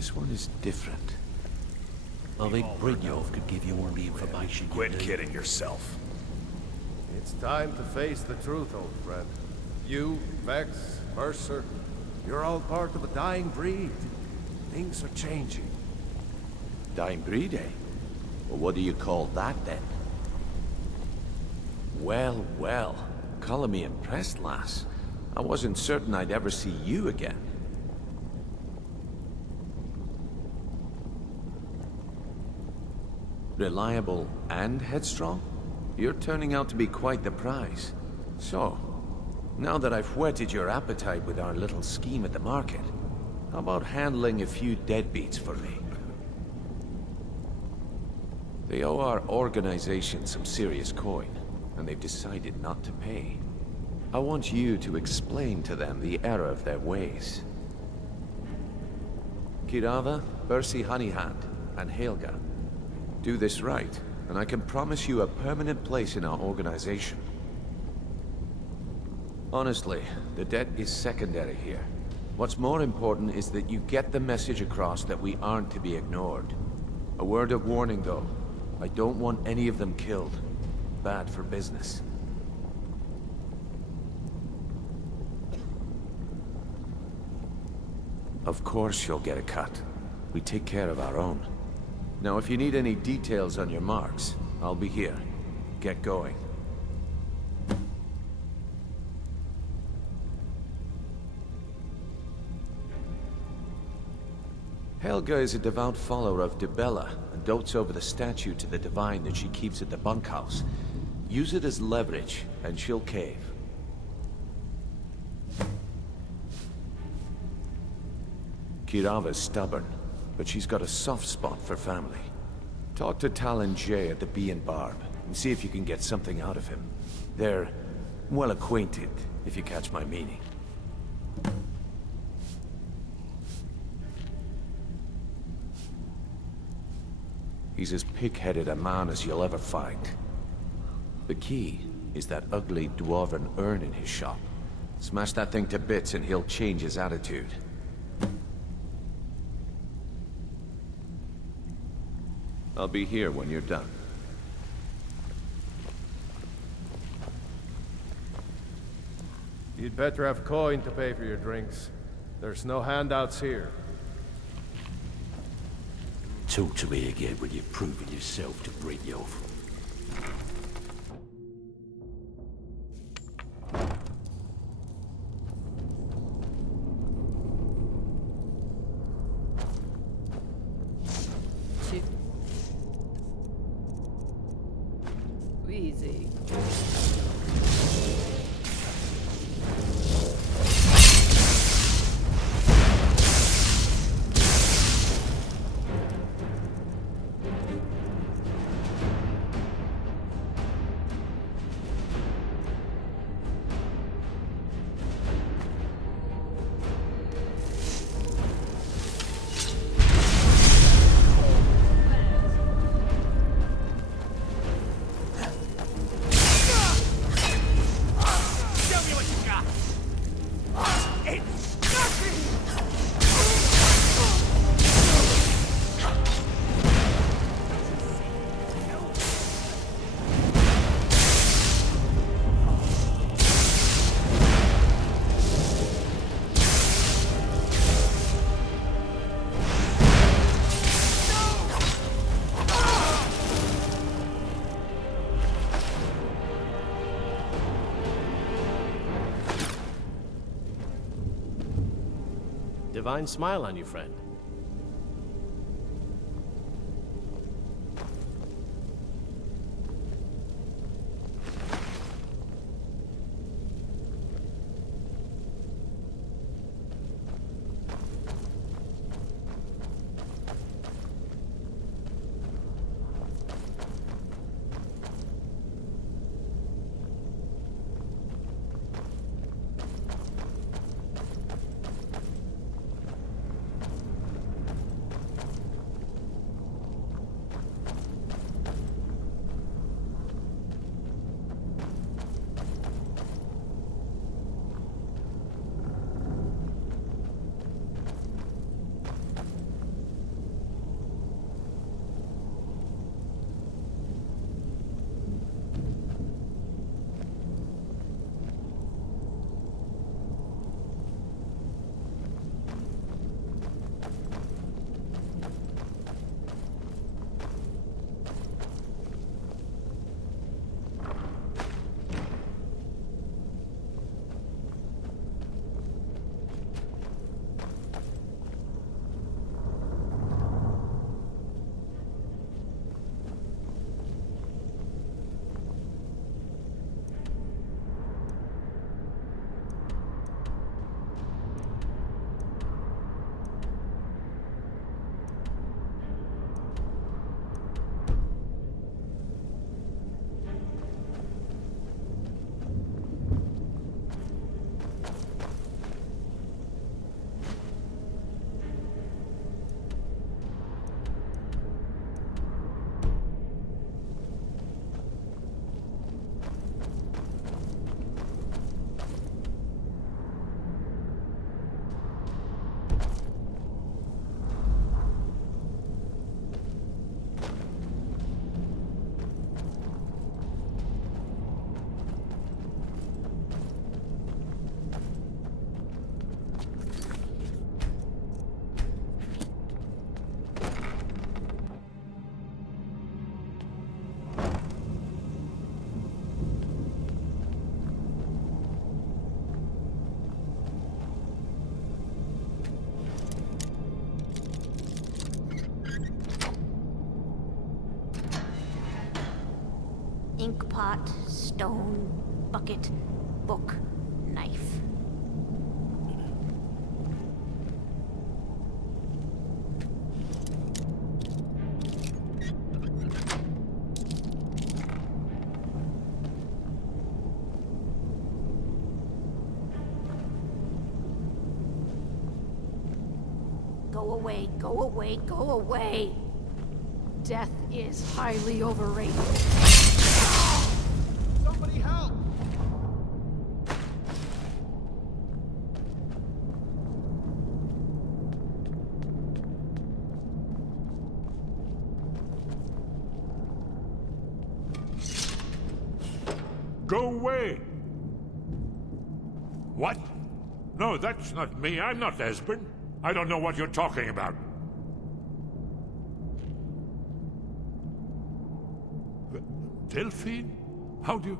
This one is different. I think Brynjolf could give you all the information you Quit need. kidding yourself. It's time to face the truth, old friend. You, Vex, Mercer, you're all part of a dying breed. Things are changing. Dying breed, eh? Well, what do you call that, then? Well, well. Color me impressed, lass. I wasn't certain I'd ever see you again. Reliable and headstrong? You're turning out to be quite the prize. So, now that I've whetted your appetite with our little scheme at the market, how about handling a few deadbeats for me? They owe our organization some serious coin, and they've decided not to pay. I want you to explain to them the error of their ways. Kirava, Bersi Honeyhand, and Helga. Do this right, and I can promise you a permanent place in our organization. Honestly, the debt is secondary here. What's more important is that you get the message across that we aren't to be ignored. A word of warning, though. I don't want any of them killed. Bad for business. Of course you'll get a cut. We take care of our own. Now, if you need any details on your marks, I'll be here. Get going. Helga is a devout follower of Dibella and dotes over the statue to the divine that she keeps at the bunkhouse. Use it as leverage, and she'll cave. Kirava's stubborn, but she's got a soft spot for family. Talk to Talon Jay at the Bee and Barb, and see if you can get something out of him. They're well acquainted, if you catch my meaning. He's as pig-headed a man as you'll ever find. The key is that ugly dwarven urn in his shop. Smash that thing to bits and he'll change his attitude. I'll be here when you're done. You'd better have coin to pay for your drinks. There's no handouts here. Talk to me again when you've proven yourself to Brynjolf. Easy. Divine smile on you, friend. Ink pot, stone, bucket, book, knife. Go away, go away, go away! Death is highly overrated. Somebody help! Go away! What? No, that's not me. I'm not Esbern. I don't know what you're talking about. Delphine? How do you...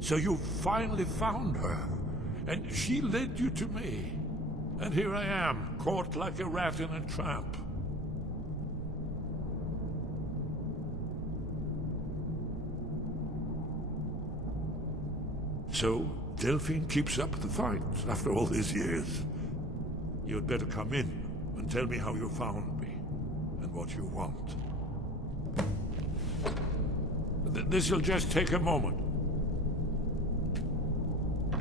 So you finally found her, and she led you to me. And here I am, caught like a rat in a trap. So, Delphine keeps up the fight after all these years. You'd better come in and tell me how you found me, and what you want. This'll just take a moment.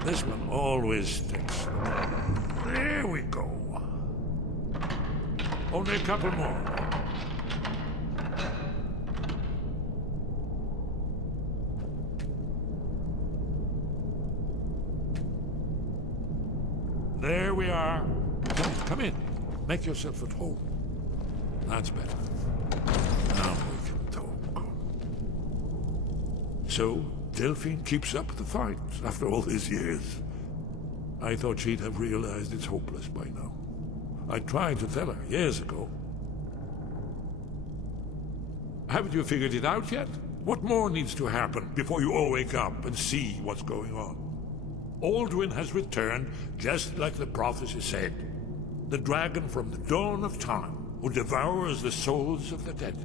This one always sticks. There we go. Only a couple more. There we are. Come in. Make yourself at home. That's better. Now we can talk. So, Delphine keeps up the fight after all these years. I thought she'd have realized it's hopeless by now. I tried to tell her years ago. Haven't you figured it out yet? What more needs to happen before you all wake up and see what's going on? Alduin has returned just like the prophecy said. The dragon from the dawn of time who devours the souls of the dead.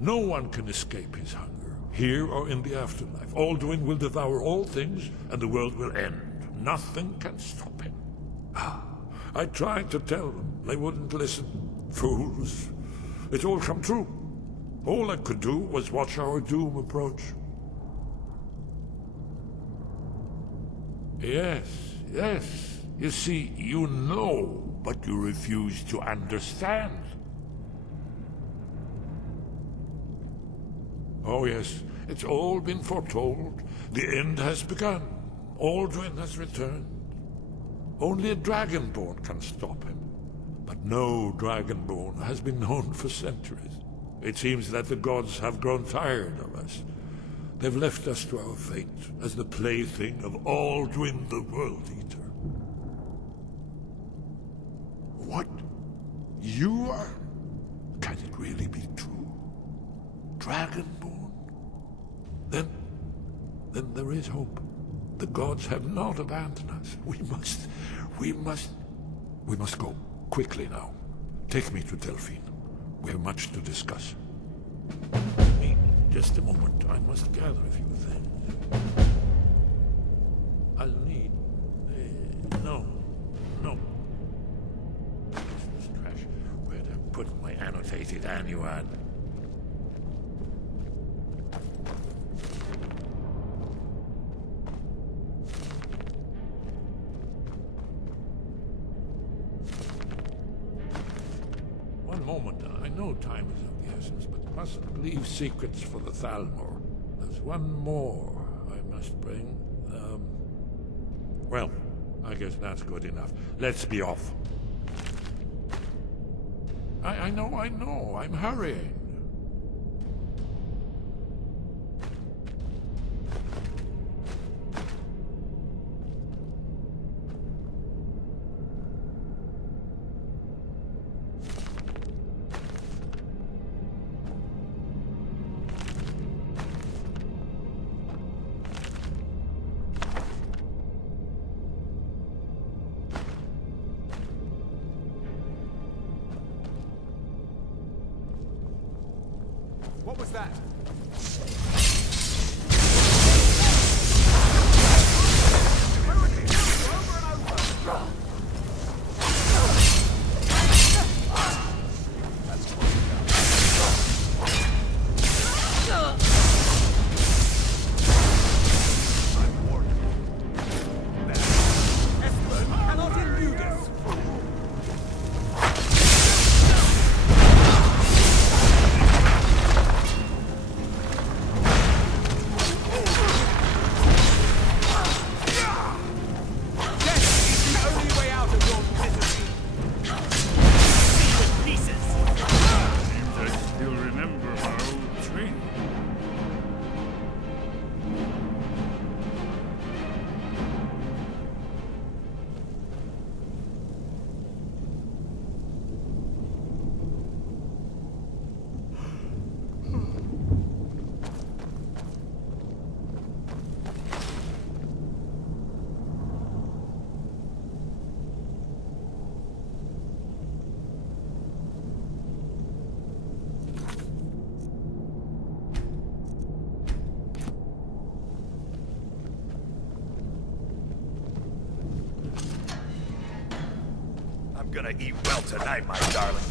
No one can escape his hunger, here or in the afterlife. Alduin will devour all things, and the world will end. Nothing can stop him. I tried to tell them. They wouldn't listen. Fools. It's all come true. All I could do was watch our doom approach. Yes, yes. You see, you know, but you refuse to understand. Oh yes, it's all been foretold. The end has begun. Alduin has returned. Only a Dragonborn can stop him. But no Dragonborn has been known for centuries. It seems that the gods have grown tired of us. They've left us to our fate as the plaything of Alduin the World Eater. What? You are? Can it really be true? Dragonborn? Then there is hope. The gods have not abandoned us. We must go. Quickly now. Take me to Delphine. We have much to discuss. Just a moment. I must gather a few things. I'll need... No. This trash. Where'd I put my annotated annuad? One moment. I know time is of the essence, but mustn't leave secrets for the Thalmor. There's one more I must bring. Well, I guess that's good enough. Let's be off. I know. I'm hurrying. What was that? gonna eat well tonight, my darling.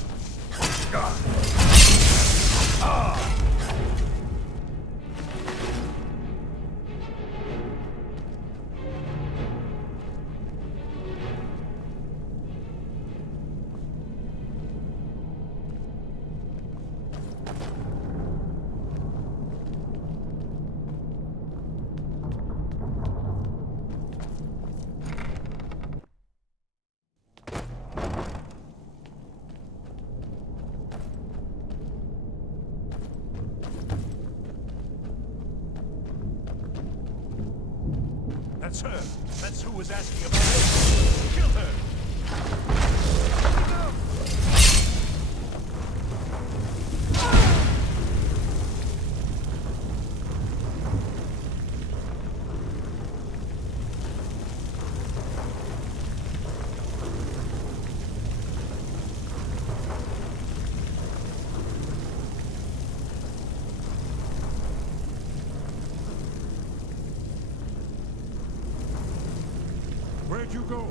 That's her. That's who was asking about it. Kill her. Where'd you go?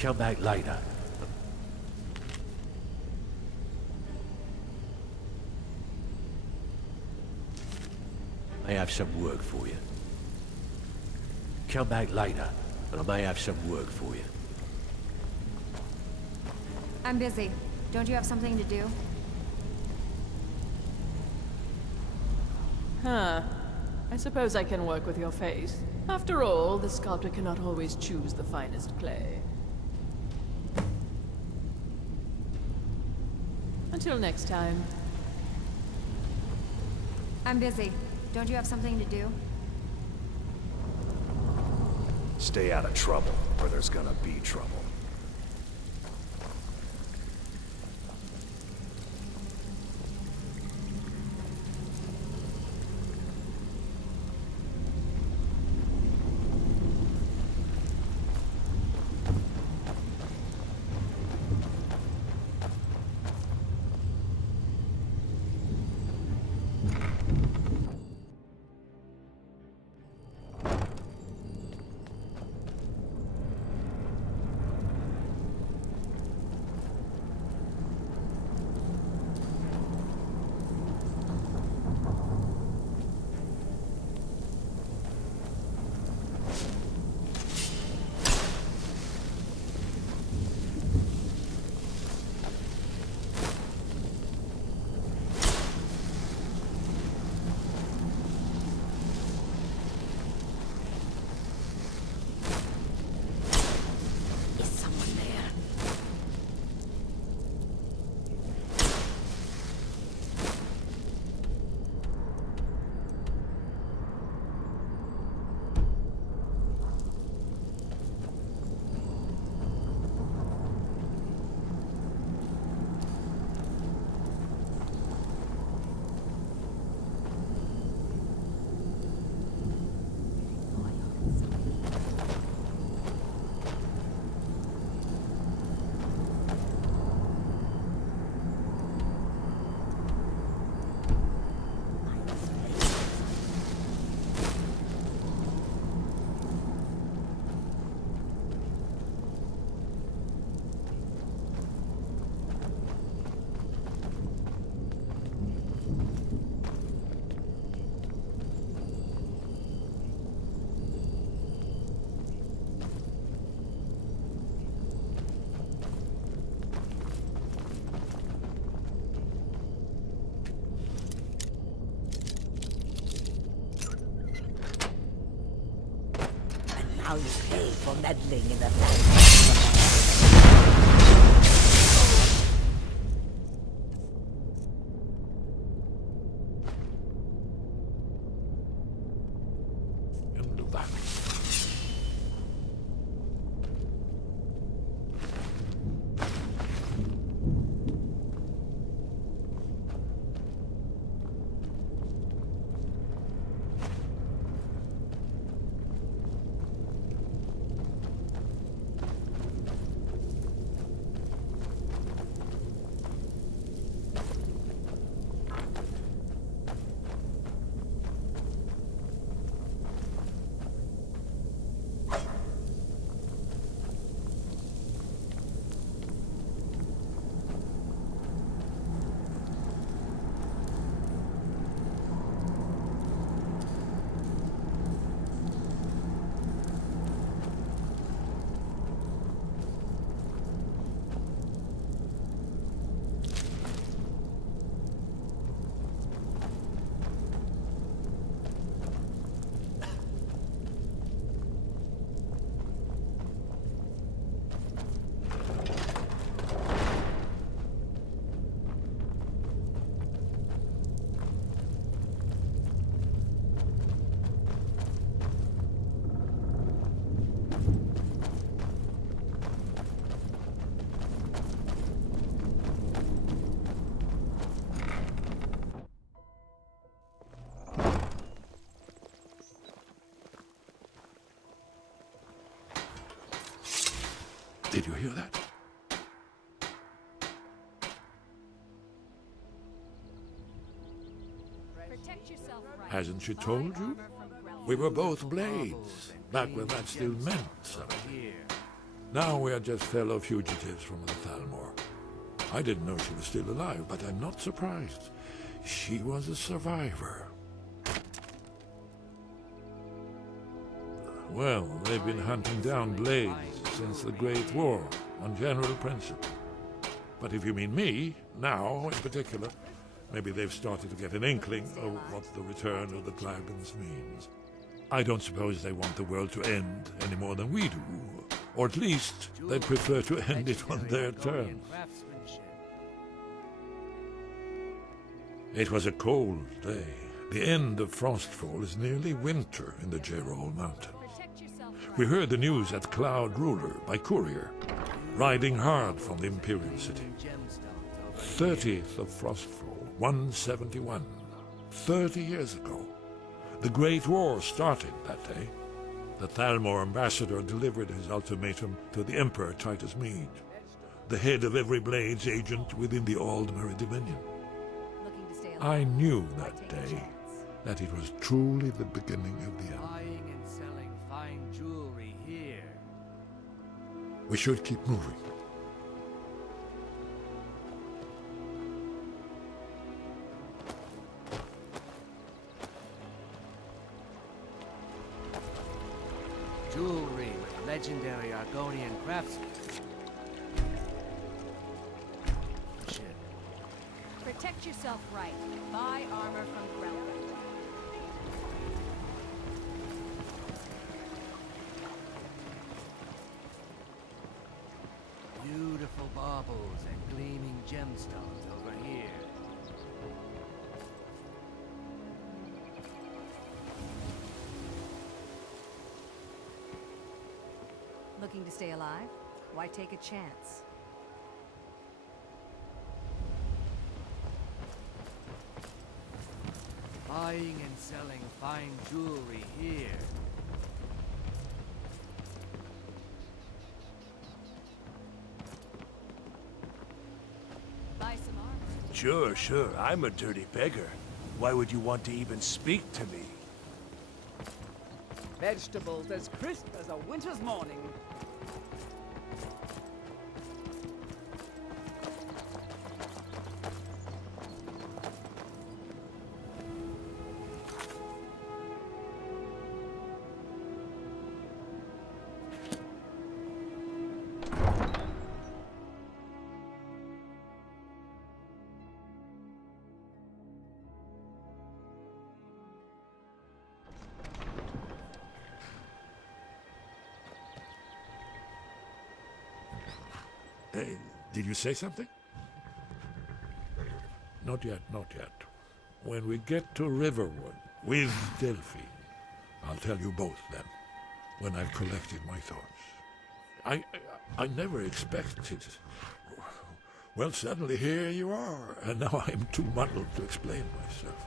Come back later. I have some work for you. Come back later, and I may have some work for you. I'm busy. Don't you have something to do? Huh. I suppose I can work with your face. After all, the sculptor cannot always choose the finest clay. Until next time. I'm busy. Don't you have something to do? Stay out of trouble, or there's gonna be trouble. how you pay for meddling in the family. End of that. Did you hear that? Hasn't she told you? We were both blades, back when that still meant something. Now we are just fellow fugitives from the Thalmor. I didn't know she was still alive, but I'm not surprised. She was a survivor. Well, they've been hunting down blades since the Great War, on general principle. But if you mean me, now in particular, maybe they've started to get an inkling of what the return of the dragons means. I don't suppose they want the world to end any more than we do, or at least they'd prefer to end it on their terms. It was a cold day. The end of Frostfall is nearly winter in the Gerol Mountains. We heard the news at Cloud Ruler by courier, riding hard from the Imperial City. 30th of Frostfall, 171. 30 years ago. The Great War started that day. The Thalmor ambassador delivered his ultimatum to the Emperor Titus Mede, the head of every Blades agent within the Aldmeri Dominion. I knew that day that it was truly the beginning of the end. Buying and selling fine jewelry here. We should keep moving. Jewelry with legendary Argonian craftsmen. Shit. Protect yourself right. Buy armor from Grelka. Beautiful baubles and gleaming gemstones over here. Looking to stay alive? Why take a chance? Buying and selling fine jewelry here. Buy some armor. Sure. I'm a dirty beggar. Why would you want to even speak to me? Vegetables as crisp as a winter's morning. Did you say something? Not yet, not yet. When we get to Riverwood with Delphi, I'll tell you both then, when I've collected my thoughts. I never expected... Well, suddenly here you are, and now I'm too muddled to explain myself.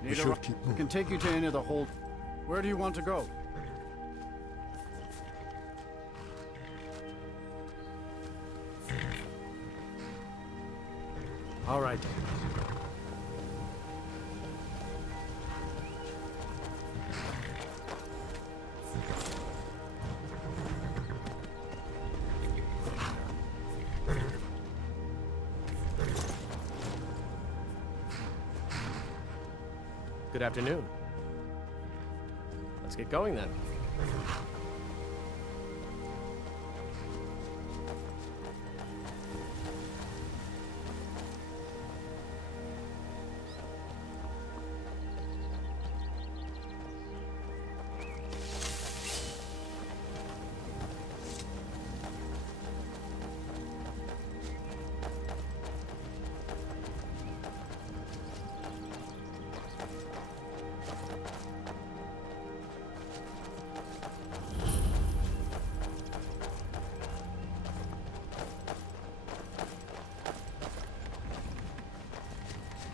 We should keep moving. I can take you to any of the hold. Where do you want to go? All right. Good afternoon. Let's get going then.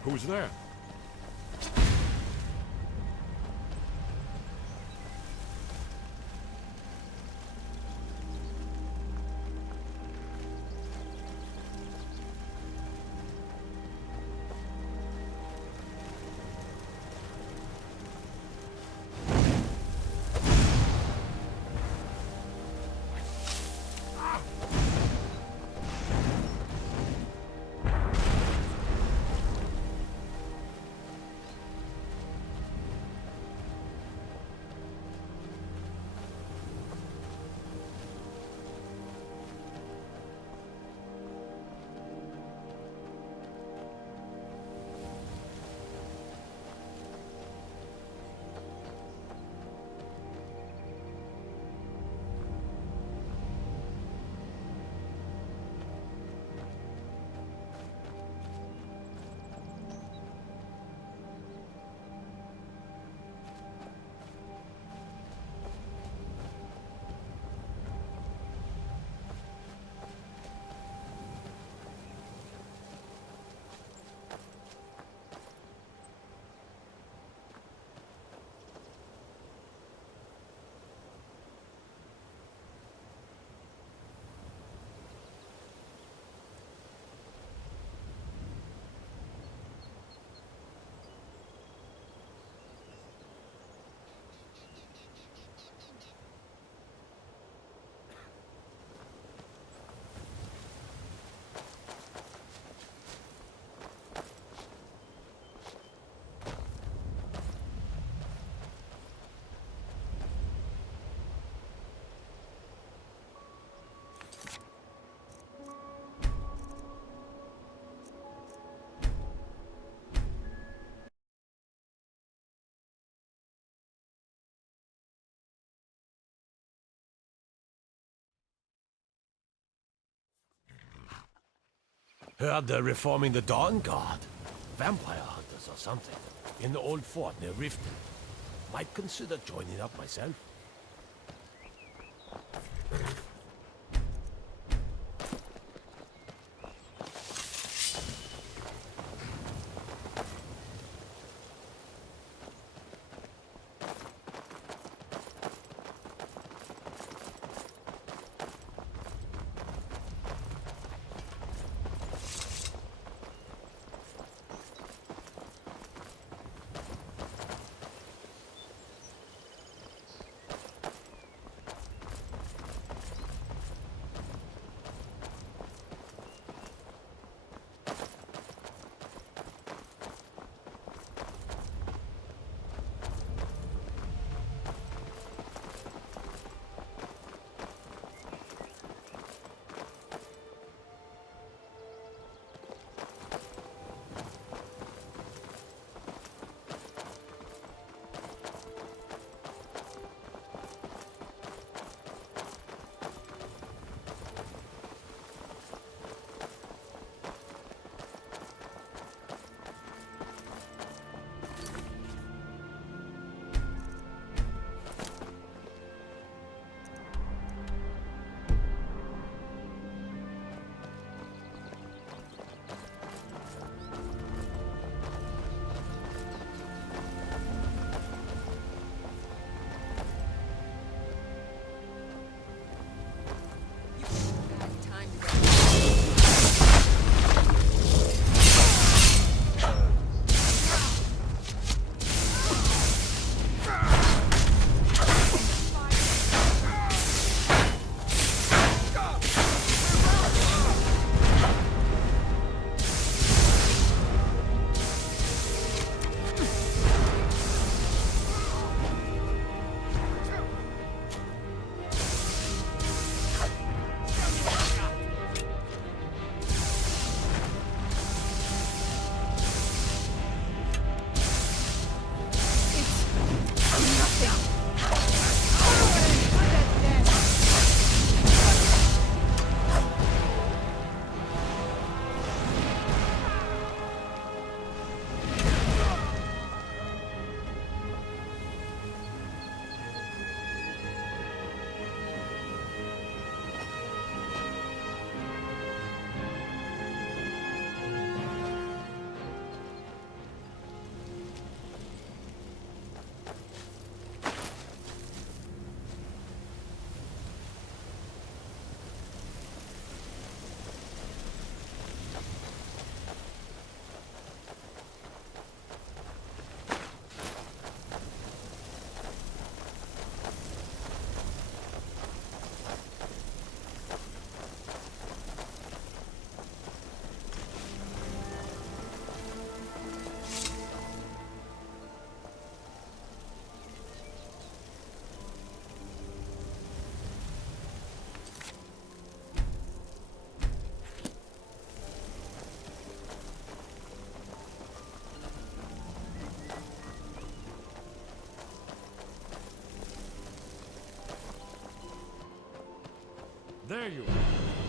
Who's there? Heard they're reforming the Dawn Guard. Vampire hunters or something. In the old fort near Riften. Might consider joining up myself. There you are.